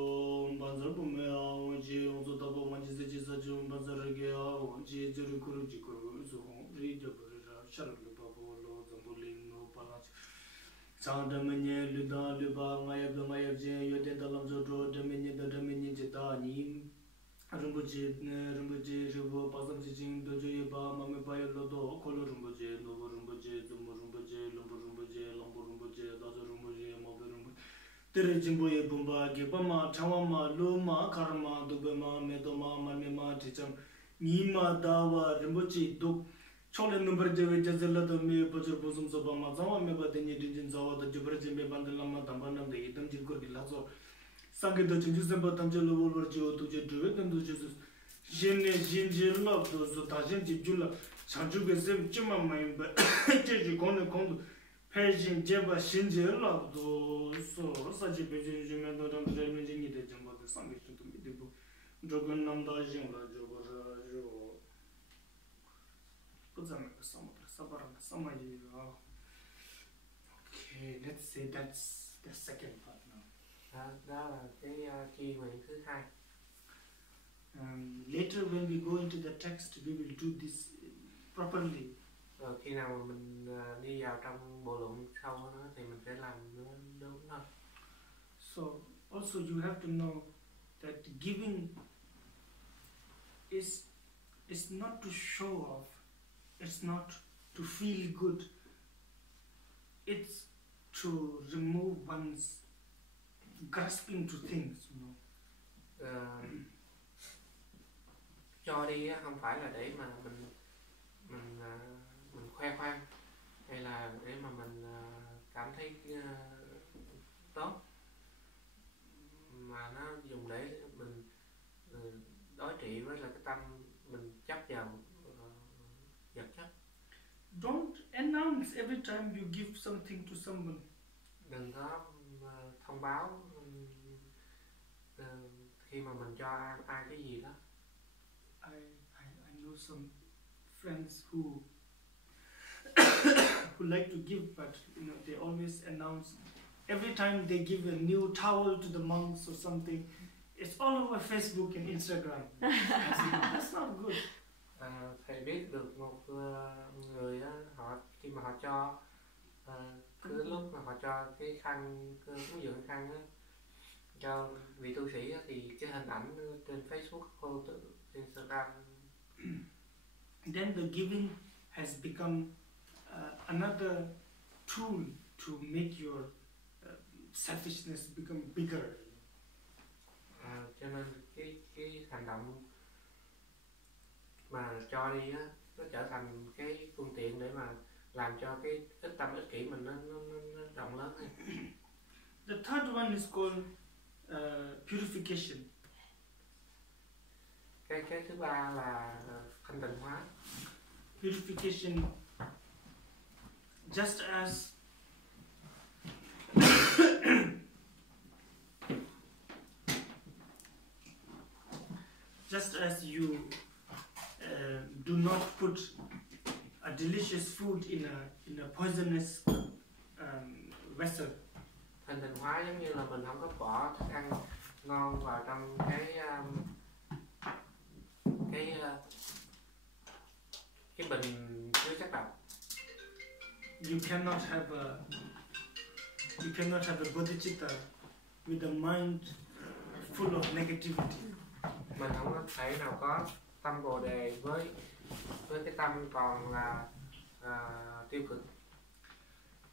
banzar bu me a je zo da ba man je je za je banzar ge a je je ru kuru ji kuru zo ri je bar ra shar lu ba bo lo zambolin no palas Sandamanye Luda Luba Mayab Je Yote Dalam Jodo Dominion the Dominion Jeta Nim Rumbuji Rubo Pasam Jing Dojo Ba Mame Bayo Lodo Kolo Rumbuji Lobo Rumbuji Zumo Rumbuji Lombo Rumbuji Lombo Rumbuji Dazo Rumbuji Mobe Rumbuji Tere Jimboye Bumba Gepama Tawama Luma Karma Dubema Medoma Mamema Ticham Nima Dawa Rumbuji Duk Chole number je jazela da me bajur bozum so ba ma zawa me ba den din zawa da jibra je me bandal ma damba nam de idam jil ko gilazo sange do chinju sem ba tam je lo bol je o tu je duwe dem do je jene jinjir lo do so ta jen jibjula chanju ge sem chima mai ba je ju kon kon pejin je ba shinje lo do so sa je be je me do dam je me je ni de jamba de sange tu mi de bo jogon nam da jin la jo ba jo Okay, let's say that's the second part now. Đó là cái chi nguyện thứ hai. Later when we go into the text, we will do this properly. Rồi khi nào mà mình đi vào trong bộ luận sâu nữa thì mình sẽ làm nó đúng thôi. So also you have to know that giving is not to show off. It's not to feel good. It's to remove one's grasping to things, you know. Cho đi á, không phải là để mà mình khoe khoang hay là để mà mình cảm thấy tốt, mà nó dùng để mình đối trị với là cái tâm mình chấp vào vật chất. Don't announce every time you give something to someone. Đừng có thông báo khi mà mình cho ai cái gì đó. I know some friends who like to give, but you know they always announce every time they give a new towel to the monks or something. It's all over Facebook and Instagram. That's not good. Thầy biết được một người á, họ khi mà họ cho cứ lúc mà họ cho cái khăn ví dụ khăn á cho vị tu sĩ á, thì cái hình ảnh trên Facebook hoặc Instagram. Then the giving has become another tool to make your selfishness become bigger. Cho nên cái hành động mà cho đi á, nó trở thành cái phương tiện để mà làm cho cái tâm ích kỷ mình nó rộng lớn hơn. The third one is called purification. Cái thứ ba là thanh tịnh hóa. Purification, just as you do not put a delicious food in a poisonous vessel. Thanh tịnh hóa giống như là mình không có bỏ thức ăn ngon vào trong cái bình chứa chất độc. you cannot have a bodhicitta with a mind full of negativity. Mình không có thể nào có tâm bồ đề với cái tâm còn là tiêu cực.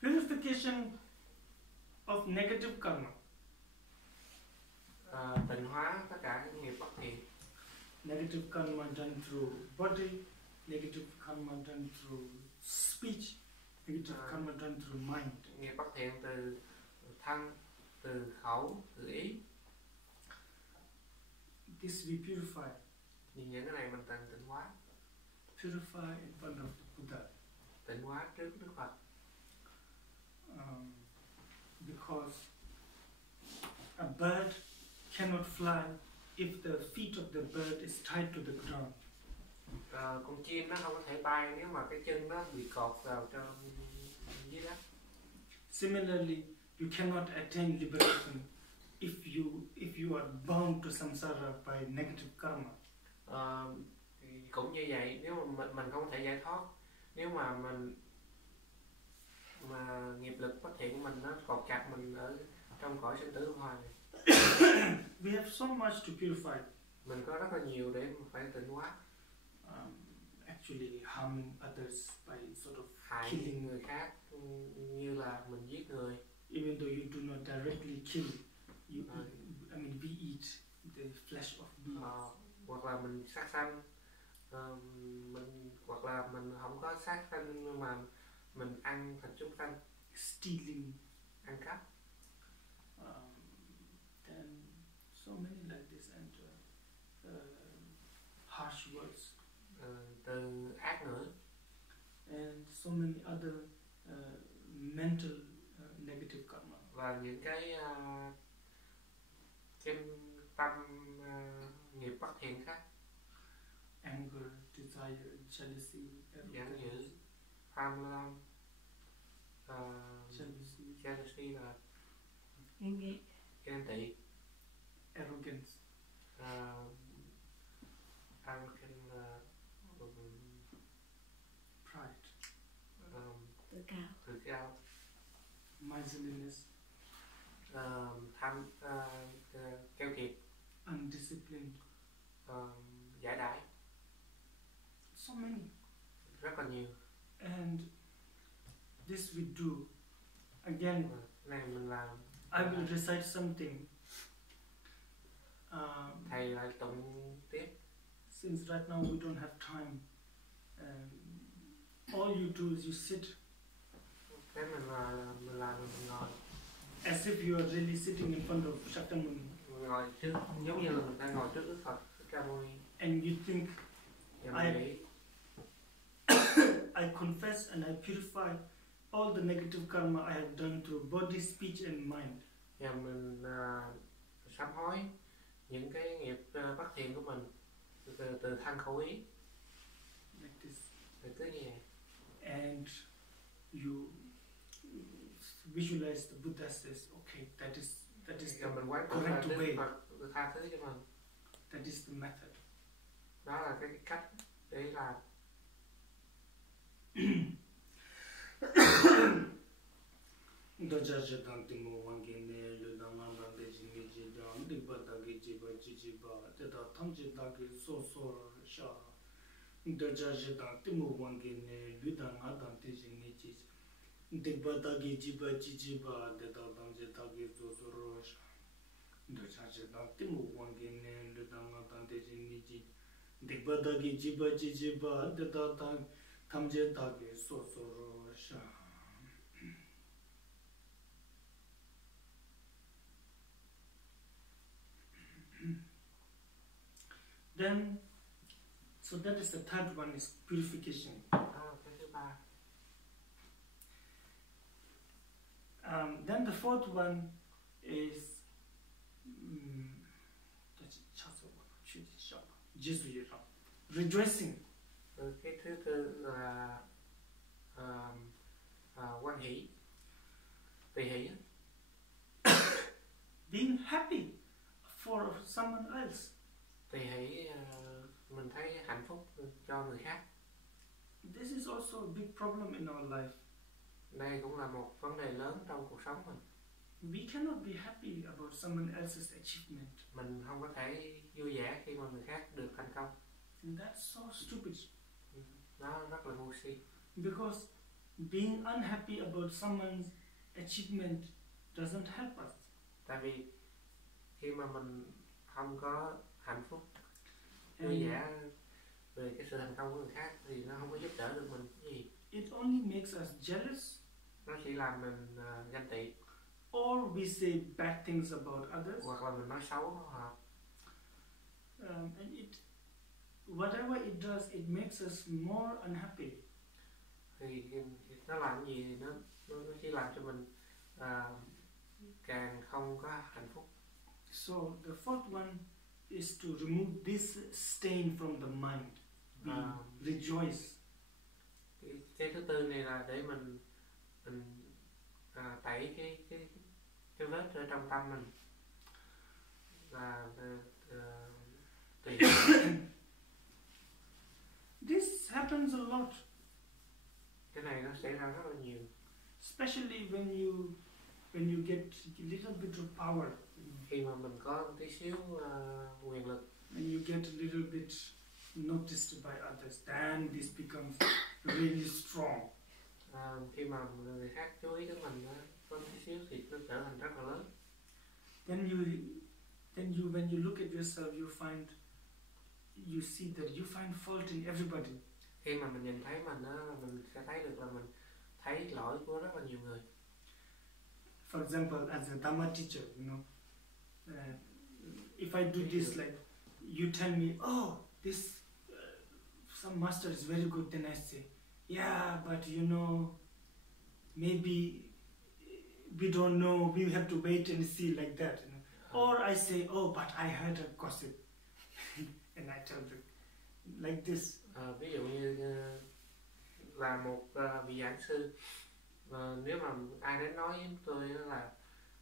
Purification of negative karma. Tịnh hóa tất cả những nghiệp bất thiện. Negative karma done through body, negative karma done through speech, negative karma done through mind. Nghiệp bất thiện từ thân, từ khẩu, từ ý. This we purify. Những cái này mình cần tịnh hóa. Purify in front of the Buddha. Tịnh hóa trước Đức Phật. Because a bird cannot fly if the feet of the bird is tied to the ground. Con chim nó không có thể bay nếu mà cái chân nó bị cột vào trong dưới đất. Similarly, you cannot attain liberation if you are bound to samsara by negative karma. Cũng như vậy, nếu mà mình không thể giải thoát nếu mà nghiệp lực bất thiện của mình nó cột chặt mình ở trong cõi sinh tử luân hồi này. We have so much to purify. Mình có rất là nhiều để phải tịnh hóa. Actually harming others by sort of hại killing người khác, như là mình giết người. Even though you do not directly kill, we eat the flesh of beings. Hoặc là mình sát sanh, hoặc là mình không có sát sanh nhưng mà mình ăn thịt chúng sanh. Stealing, ăn cắp. Then so many like this, and harsh words. Từ ác ngữ. And so many other mental negative karma. Và những cái tâm nghiệp bất thiện khác. Anger, desire, jealousy, giận dữ, tham lam, jealousy là ghen tị, arrogance, pride, tự cao, miserliness, tham keo kiệt, undisciplined, giải đãi. So many. Rất là nhiều. And this we do again. Này mình làm. I will recite something. Thầy lại tụng tiếp. Since right now we don't have time, all you do is you sit. Thế mình làm mình ngồi. As if you are really sitting in front of Shakyamuni. Ngồi trước, giống như là mình đang ngồi trước Đức Phật Shakyamuni. And you think, I confess and I purify all the negative karma I have done through body, speech and mind. Và mình sám hối những cái nghiệp bất thiện của mình từ thân khẩu ý. Like this. Cứ như vậy. And you visualize the Buddha says, okay, that is the correct way. Tha thứ cho mình. That is the method. Đó là cái cách để làm. Then, so that is the third one, is purification. Cái thứ ba. Then the fourth one is rejoicing. Cái thứ tư là hoan hỷ, tùy hỷ. Being happy for someone else. Tùy hỷ, mình thấy hạnh phúc cho người khác. This is also a big problem in our life. Đây cũng là một vấn đề lớn trong cuộc sống mình. We cannot be happy about someone else's achievement. Mình không có thể vui vẻ khi mà người khác được thành công. And that's so stupid. Nó rất là ngu si. Because being unhappy about someone's achievement doesn't help us. Tại vì khi mà mình không có hạnh phúc, vui vẻ về cái sự thành công của người khác thì nó không có giúp đỡ được mình cái gì. It only makes us jealous. Nó chỉ làm mình ganh tị. Or we say bad things about others. Hoặc là mình nói xấu họ. And whatever it does, it makes us more unhappy. Thì nó làm gì thì nó chỉ làm cho mình càng không có hạnh phúc. So the fourth one is to remove this stain from the mind. We rejoice. Cái thứ tư này là để mình tẩy cái vết ở trong tâm mình là tùy. This happens a lot. Cái này nó xảy ra rất là nhiều. Especially when you get a little bit of power. Khi mà mình có tí xíu quyền lực. When you get a little bit noticed by others, then this becomes really strong. Khi mà người khác chú ý đến mình có tí xíu thì nó trở thành rất là lớn. Then when you look at yourself, you see that you find fault in everybody. Khi mà mình nhìn thấy mình sẽ thấy được là mình thấy lỗi của rất là nhiều người. For example, as a Dhamma teacher, if I do this, like you tell me, oh, this some master is very good, then I say, yeah, but maybe we don't know, we have to wait and see, like that. Or I say, oh, but I heard a gossip, and I tell them like this. Ví dụ như là một vị giảng sư, nếu mà ai đến nói với tôi là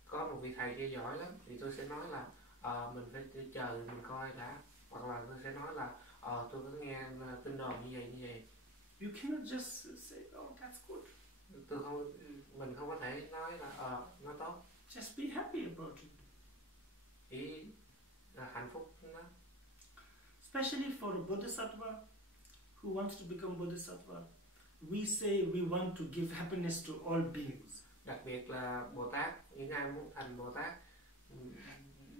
có một vị thầy kia giỏi lắm thì tôi sẽ nói là mình phải chờ mình coi đã, hoặc là tôi sẽ nói là tôi có nghe tin đồn như vậy. You cannot just say, oh, that's good. Mình không có thể nói là nó tốt. Just be happy about it. Chỉ là hạnh phúc đó. Especially for a bodhisattva who wants to become bodhisattva, we say we want to give happiness to all beings. Đặc biệt là Bồ Tát, những ai muốn thành Bồ Tát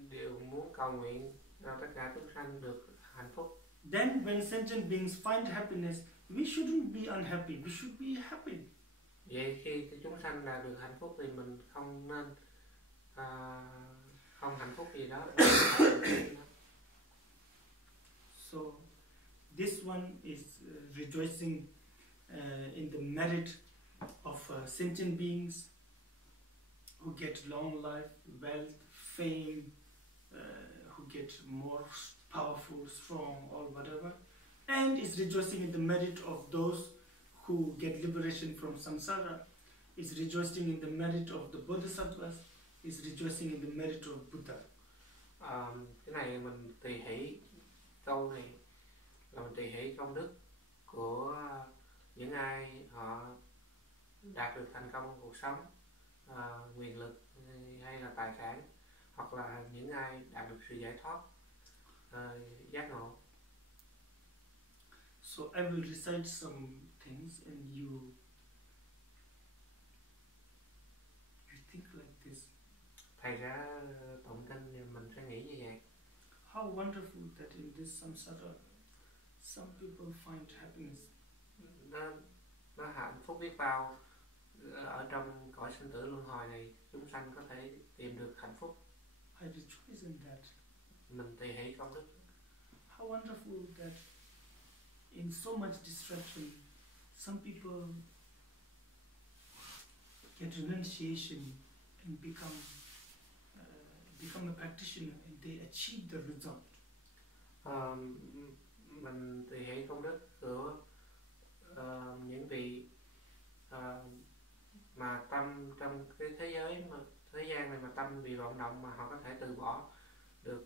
đều muốn cầu nguyện cho tất cả chúng sanh được hạnh phúc. Then when sentient beings find happiness, we shouldn't be unhappy, we should be happy. Vậy khi chúng sanh đạt được hạnh phúc thì mình không nên không hạnh phúc gì đó. So this one is rejoicing in the merit of sentient beings who get long life, wealth, fame, who get more powerful, strong, or whatever, and is rejoicing in the merit of those who get liberation from samsara, is rejoicing in the merit of the bodhisattvas, is rejoicing in the merit of Buddha. Cái này mình tùy hỷ, câu này là mình tùy hỷ công đức của những ai họ đạt được thành công trong cuộc sống, quyền lực hay là tài sản, hoặc là những ai đạt được sự giải thoát, giác ngộ. So I will recite some things and you think like this. Thầy sẽ tụng kinh thì mình sẽ nghĩ như vậy. How wonderful that in this samsara some people find happiness. Nó hạnh phúc biết bao, ở trong cõi sinh tử luân hồi này chúng sanh có thể tìm được hạnh phúc. I rejoice in that. Mình tùy hỷ công đức. How wonderful that in so much distraction some people get renunciation and become a practitioner and they achieve the result. Mình tùy hỷ công đức của những vị mà tâm trong cái thế gian này mà tâm bị vọng động mà họ có thể từ bỏ được,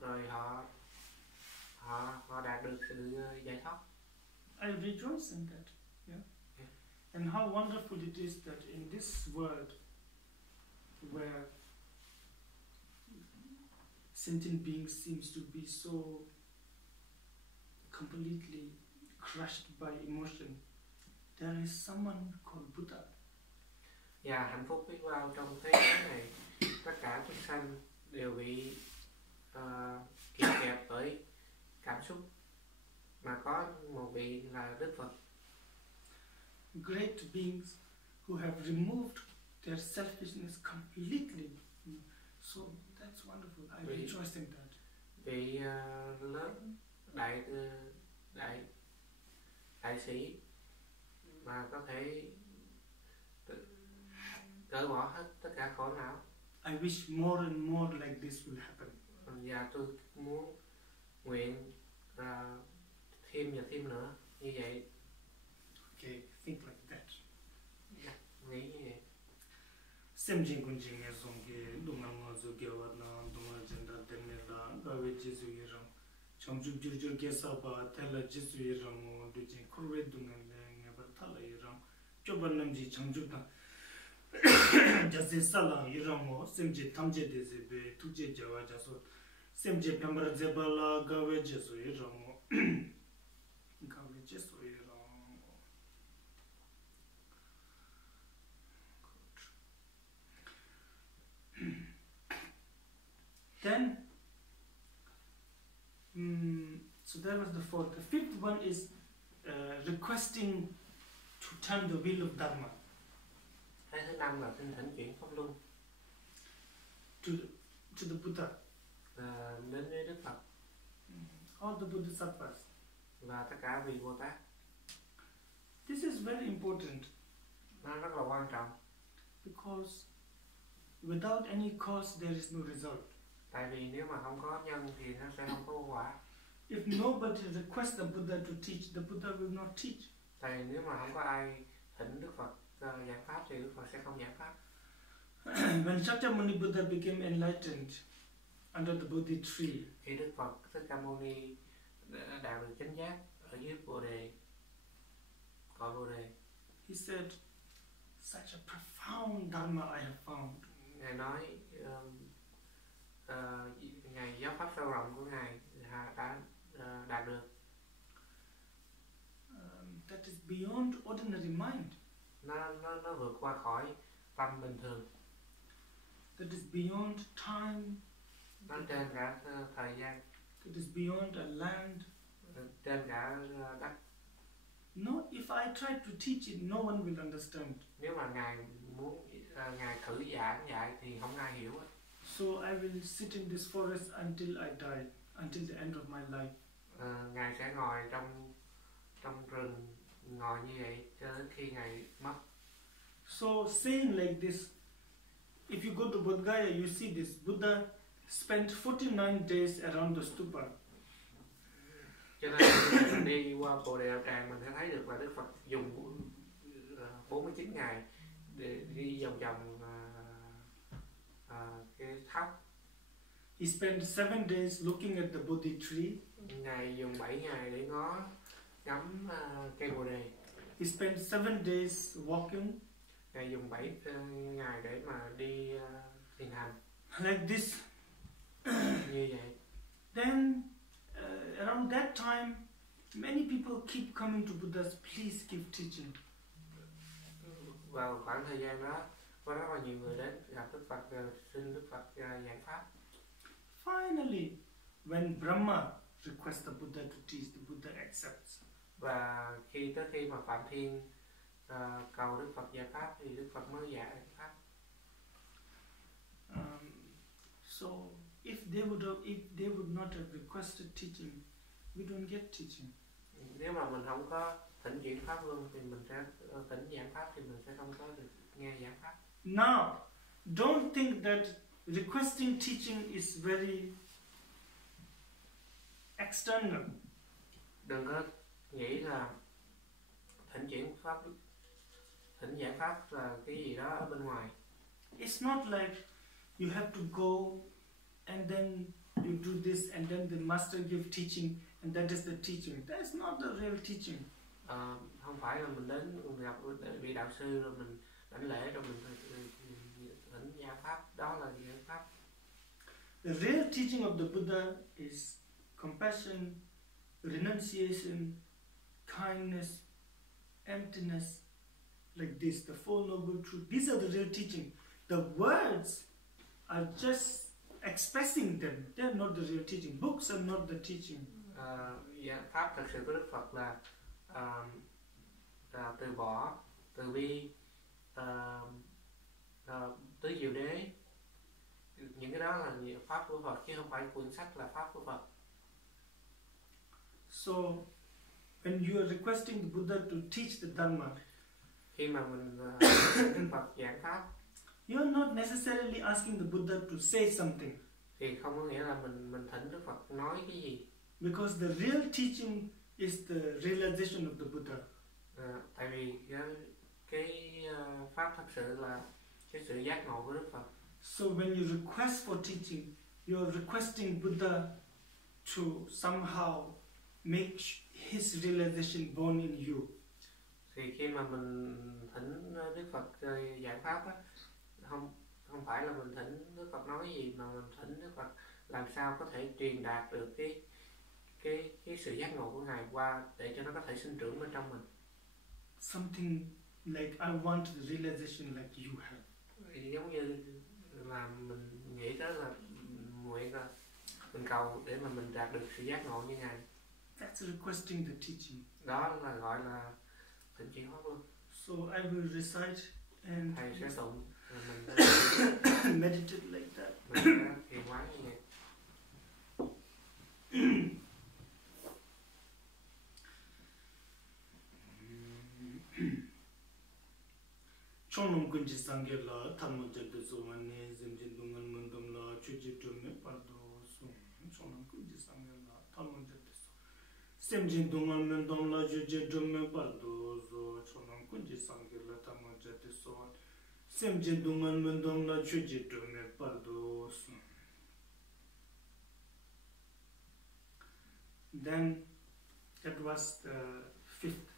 rồi họ đạt được sự giải thoát. I rejoice in that. Yeah. And how wonderful it is that in this world where sentient beings seems to be so completely crushed by emotion, there is someone called Buddha. Và hạnh phúc biết bao trong thế giới này, tất cả chúng sanh đều bị kìm kẹp bởi cảm xúc, mà có một vị là Đức Phật. Great beings who have removed their selfishness completely. So that's wonderful. I rejoice in that. Vị lớn đại sĩ mà có thể cởi bỏ hết tất cả khổ não. I wish more and more like this will happen. Và tôi muốn nguyện thêm và thêm nữa như vậy. Okay, think like that. Nghĩ như vậy. Sem jing kun jing e song ge dong ang zo ge wa na dong a jen da ten ne la ga we ji zu yi rong chom ju ju ju ge sa ba ta la ji zu yi rong mo du jing kur we dung an le nge ba ta la yi rong cho ban nam ji chang ju ta ja se sa la yi rong mo sem ji tam je de ze be tu je ja wa ja so sem je pamar je ba la ga we ji zu yi rong mo ga we ji zu yi rong. Then, so that was the fourth. The fifth one is requesting to turn the wheel of Dharma. Cái thứ năm là thỉnh chuyển pháp luân. To the Buddha. Đến với Đức Phật. All the Bodhisattvas. Và tất cả vị Bồ Tát. This is very important. Nó rất là quan trọng. Because without any cause there is no result. Tại vì nếu mà không có nhân thì nó sẽ không có quả. If nobody requests the Buddha to teach, the Buddha will not teach. Tại vì nếu mà không có ai thỉnh Đức Phật giảng pháp thì Đức Phật sẽ không giảng pháp. When Shakyamuni Buddha became enlightened under the Bodhi tree, khi Đức Phật Thích Ca Mâu Ni đạt được chánh giác ở dưới Bồ đề, cội Bồ đề, he said, "Such a profound Dharma I have found." Ngài nói Ngài giáo pháp sâu rộng của Ngài đã đạt được. That is beyond ordinary mind. Nó vượt qua khỏi tâm bình thường. That is beyond time. Nó trên cả thời gian. That is beyond a land. Trên cả đất. No, if I try to teach it, no one will understand. Nếu mà Ngài muốn Ngài thử giảng dạy thì không ai hiểu. So I will sit in this forest until I die, until the end of my life. Ngài sẽ ngồi trong rừng, ngồi như vậy cho đến khi Ngài mất. So saying like this, if you go to Bodh Gaya, you see this Buddha spent 49 days around the stupa. Cho nên mình đi qua Bồ Đề Đạo Tràng mình sẽ thấy được là Đức Phật dùng 49 ngày để đi vòng vòng cái tháp. He spent 7 days looking at the Bodhi tree. Ngài dùng 7 ngày để ngắm cây Bồ Đề. He spent 7 days walking. Ngài dùng 7 ngày để mà đi thiền hành. Like this. Như vậy. Then around that time, many people keep coming to Buddha, please keep teaching. Vào khoảng thời gian đó, có rất là nhiều người đến gặp Đức Phật, xin Đức Phật giảng pháp. Finally, when Brahma requests the Buddha to teach, the Buddha accepts. Và tới khi mà Phạm Thiên cầu Đức Phật dạy pháp thì Đức Phật mới dạy pháp. So if they would not have requested teaching, we don't get teaching. Nếu mà mình không có thỉnh chuyển pháp luân thì mình sẽ thỉnh giảng pháp thì mình sẽ không có được nghe giảng pháp. Now, don't think that requesting teaching is very external. Đừng có nghĩ là thỉnh giảng pháp là cái gì đó ở bên ngoài. It's not like you have to go and then you do this and then the master give teaching and that is the teaching. That is not the real teaching. Không phải là mình đến gặp vị đạo sư rồi mình đảnh lễ rồi mình thỉnh gia pháp, đó là giải pháp. The real teaching of the Buddha is compassion, renunciation, kindness, emptiness, like this, the Four Noble Truths. These are the real teaching. The words are just expressing them. They are not the real teaching. Books are not the teaching. Pháp thật sự của Đức Phật là từ bỏ, từ bi, tứ diệu đế. Những cái đó là pháp của Phật chứ không phải quyển sách là pháp của Phật. So when you are requesting the Buddha to teach the Dharma, khi mà mình Đức Phật giảng pháp, you are not necessarily asking the Buddha to say something. Thì không có nghĩa là mình thỉnh Đức Phật nói cái gì. Because the real teaching is the realization of the Buddha. Tại vì cái pháp thật sự là cái sự giác ngộ của Đức Phật. So when you request for teaching, you are requesting Buddha to somehow make his realization born in you. Thì khi mà mình thỉnh Đức Phật giải pháp á, không phải là mình thỉnh Đức Phật nói gì, mà mình thỉnh Đức Phật làm sao có thể truyền đạt được cái sự giác ngộ của Ngài qua để cho nó có thể sinh trưởng bên trong mình. Something like I want the realization like you have. Giống như là mình nghĩ đó là nguyện là mình cầu để mà mình đạt được sự giác ngộ như Ngài. That's requesting the teaching. Đó là gọi là thỉnh chuyển hóa luôn. So I will recite and Thầy sẽ tụng rồi mình meditate like that. Mình sẽ thiền quán như vậy. Chonum kunji sangye la thammo jagde sovane zemjin dungal mandam la chuji tume pardo sum. Chonum kunji sangye la thammo jagde so zemjin dungal mandam la chuji tume pardo so. Chonum kunji sangye la thammo jagde so zemjin dungal mandam la chuji tume pardo sum. Then that was the fifth.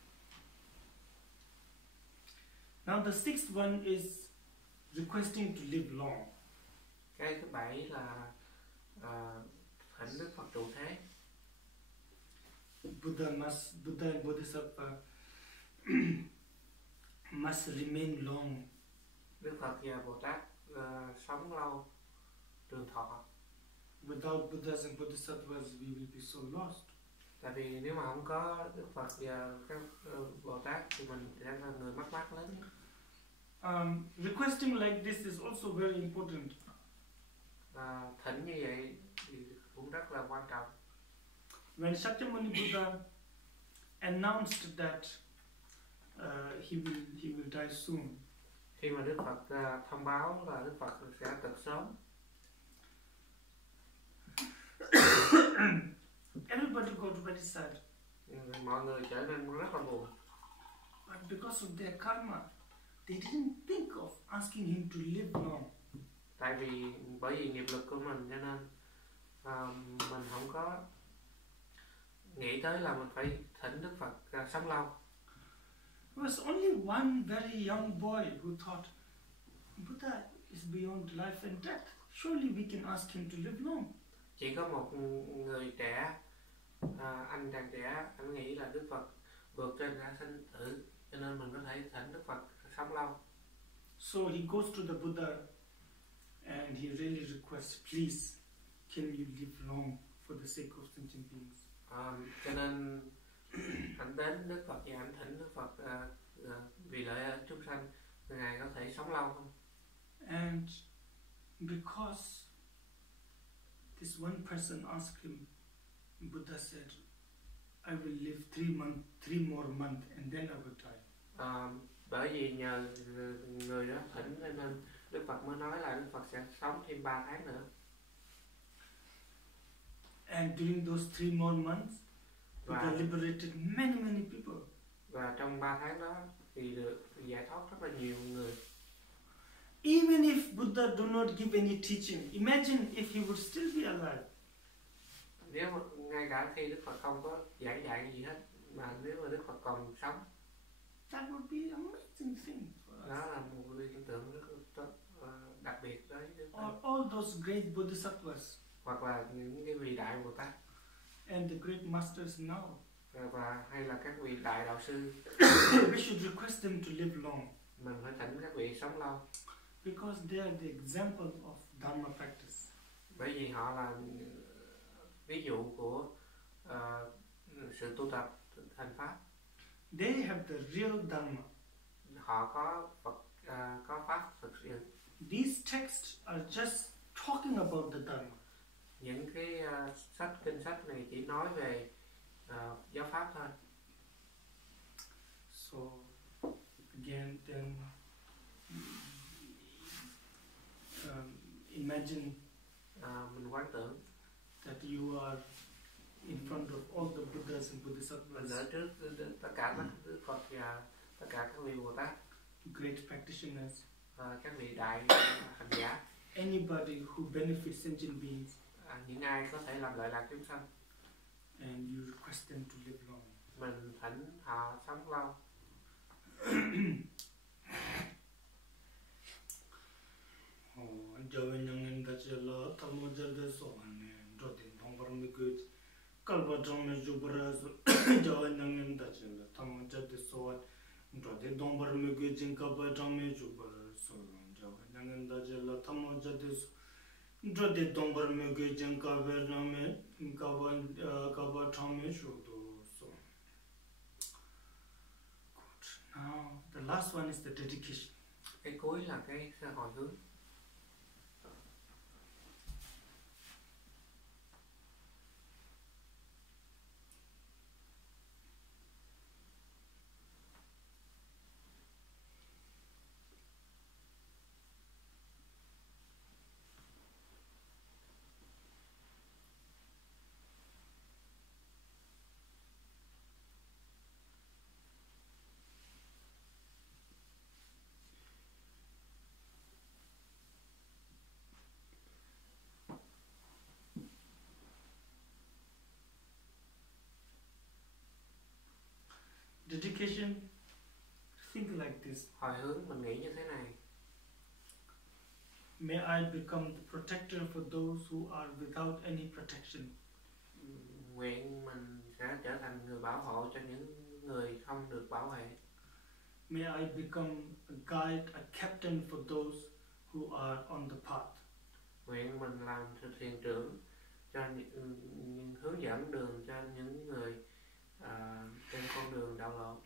Now the sixth one is requesting to live long. Cái thứ bảy là thỉnh Đức Phật trụ thế. Buddha and Bodhisattva must remain long. Đức Phật và Bồ Tát sống lâu, trường thọ. Without Buddhas and Bodhisattvas, we will be so lost. Tại vì nếu mà không có Đức Phật và các Bồ Tát thì mình sẽ là người mất mát lớn. Requesting like this is also very important. Thỉnh như vậy thì cũng rất là quan trọng. When Shakyamuni Buddha announced that he will die soon, khi mà Đức Phật thông báo là Đức Phật sẽ cực sớm, everybody got very sad. Mọi người trở nên rất là buồn. But because of their karma, they didn't think of asking him to live long. Tại vì bởi vì nghiệp lực của mình cho nên mình không có nghĩ tới là mình phải thỉnh Đức Phật sống lâu. There was only one very young boy who thought, Buddha is beyond life and death. Surely we can ask him to live long. Chỉ có một người trẻ, anh chàng trẻ, anh nghĩ là Đức Phật vượt trên cả sinh tử, cho nên mình có thể thỉnh Đức Phật sống lâu. So he goes to the Buddha and he really requests, please, can you live long for the sake of sentient beings? Cho nên anh đến Đức Phật và anh thỉnh Đức Phật vì lợi chúng sanh, Ngài có thể sống lâu không? And because this one person asked him, Buddha said, I will live 3 more months and then I will die. Bởi vì nhờ người đó thỉnh nên Đức Phật mới nói là Đức Phật sẽ sống thêm 3 tháng nữa. And during those 3 more months, Buddha liberated many people. Và trong 3 tháng đó thì được giải thoát rất là nhiều người. Even if Buddha do not give any teaching, imagine if he would still be alive. Nếu ngay cả khi Đức Phật không có giảng dạy gì hết, mà nếu mà Đức Phật còn sống. That would be an amazing thing for us. Đó là một hiện tượng rất đặc biệt đối với Đức Phật. All those great bodhisattvas Hoặc là những cái vị đại Bồ Tát and the great masters now. Và hay là các vị đại đạo sư. We should request them to live long. Mình phải thỉnh các vị sống lâu. Because they are the example of Dharma practice. Bởi vì họ là ví dụ của sự tu tập hành pháp. They have the real Dharma. Họ có Phật, có pháp thực sự. These texts are just talking about the Dharma. Những cái kinh sách này chỉ nói về giáo pháp thôi. So again, then imagine mình quán tưởng that you are in front of all the Buddhas and mình Bodhisattvas, ở trước tất cả các Đức Phật và tất cả các vị Bồ Tát, great practitioners, các vị đại hành giả, anybody who benefits sentient beings, những ai có thể làm lợi lạc chúng sanh, and you request them to live long. mình thỉnh họ sống lâu. Now the last one is the dedication. Cái cuối là cái hồi hướng. Dedication, think like this. Hồi hướng mình nghĩ như thế này. May I become the protector for those who are without any protection. Nguyện mình sẽ trở thành người bảo hộ cho những người không được bảo vệ. May I become a guide, a captain for those who are on the path. Nguyện mình làm thuyền trưởng cho những hướng dẫn đường cho những người trên con đường đạo lộ.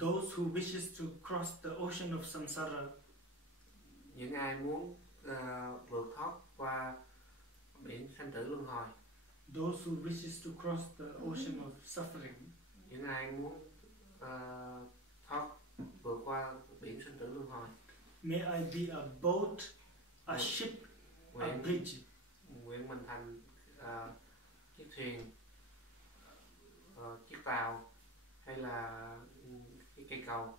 Those who wishes to cross the ocean of samsara. Những ai muốn vượt thoát qua biển sanh tử luân hồi. Those who wishes to cross the ocean of suffering. Những ai muốn vượt qua biển sanh tử luân hồi. May I be a boat, a ship, a bridge. Nguyện mình thành chiếc thuyền, chiếc tàu hay là cái cây cầu.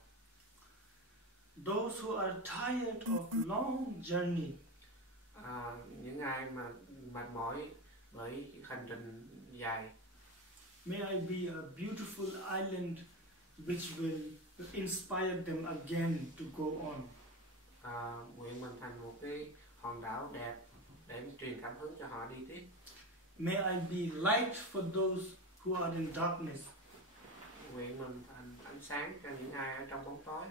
Those who are tired of long journey. Những ai mà mệt mỏi bởi hành trình dài. May I be a beautiful island which will inspire them again to go on. Nguyện mình thành một cái hòn đảo đẹp để truyền cảm hứng cho họ đi tiếp. May I be light for those who are in darkness. Nguyện mình thành ánh sáng cho những ai ở trong bóng tối.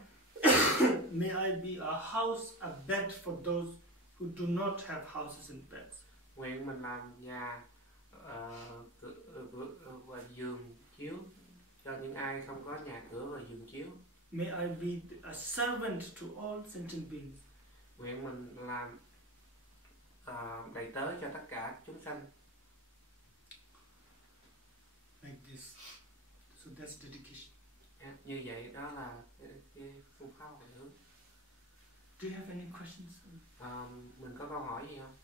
May I be a house, a bed for those who do not have houses and beds. Nguyện mình làm nhà và giường chiếu cho những ai không có nhà cửa và giường chiếu. May I be a servant to all sentient beings. Nguyện mình làm đầy tớ cho tất cả chúng sanh. Like this. So that's dedication. Như vậy đó là cái phương pháp hồi hướng. Do you have any questions? Mình có câu hỏi gì không?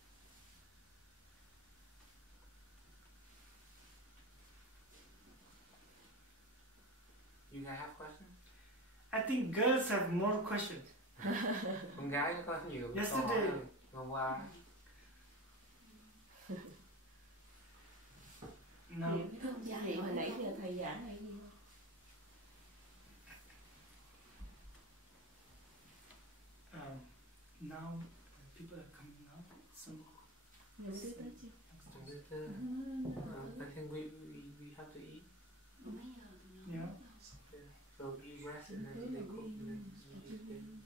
You guys have questions? I think girls have more questions. Con gái có nhiều câu Yesterday. hỏi hơn. Hôm qua. Now, Thì hồi nãy giờ thầy giảng là gì? now people are coming out. Some Những đứa tới chưa? I think we have to eat. yeah. So we rest and then they cook and then we eat again.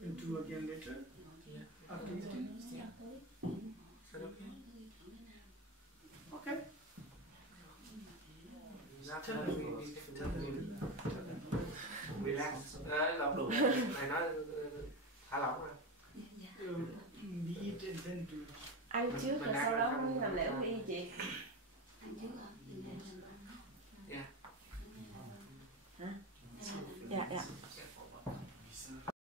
We'll do again later Yeah. after eating. Yeah. Is that okay? Okay. After Tell we them. tell them. Relax. Lọc đủ. Này nói thả lỏng rồi. We eat and then do it. Ăn trước Mình rồi ăn sau rồi đó xong làm lễ quy y chị.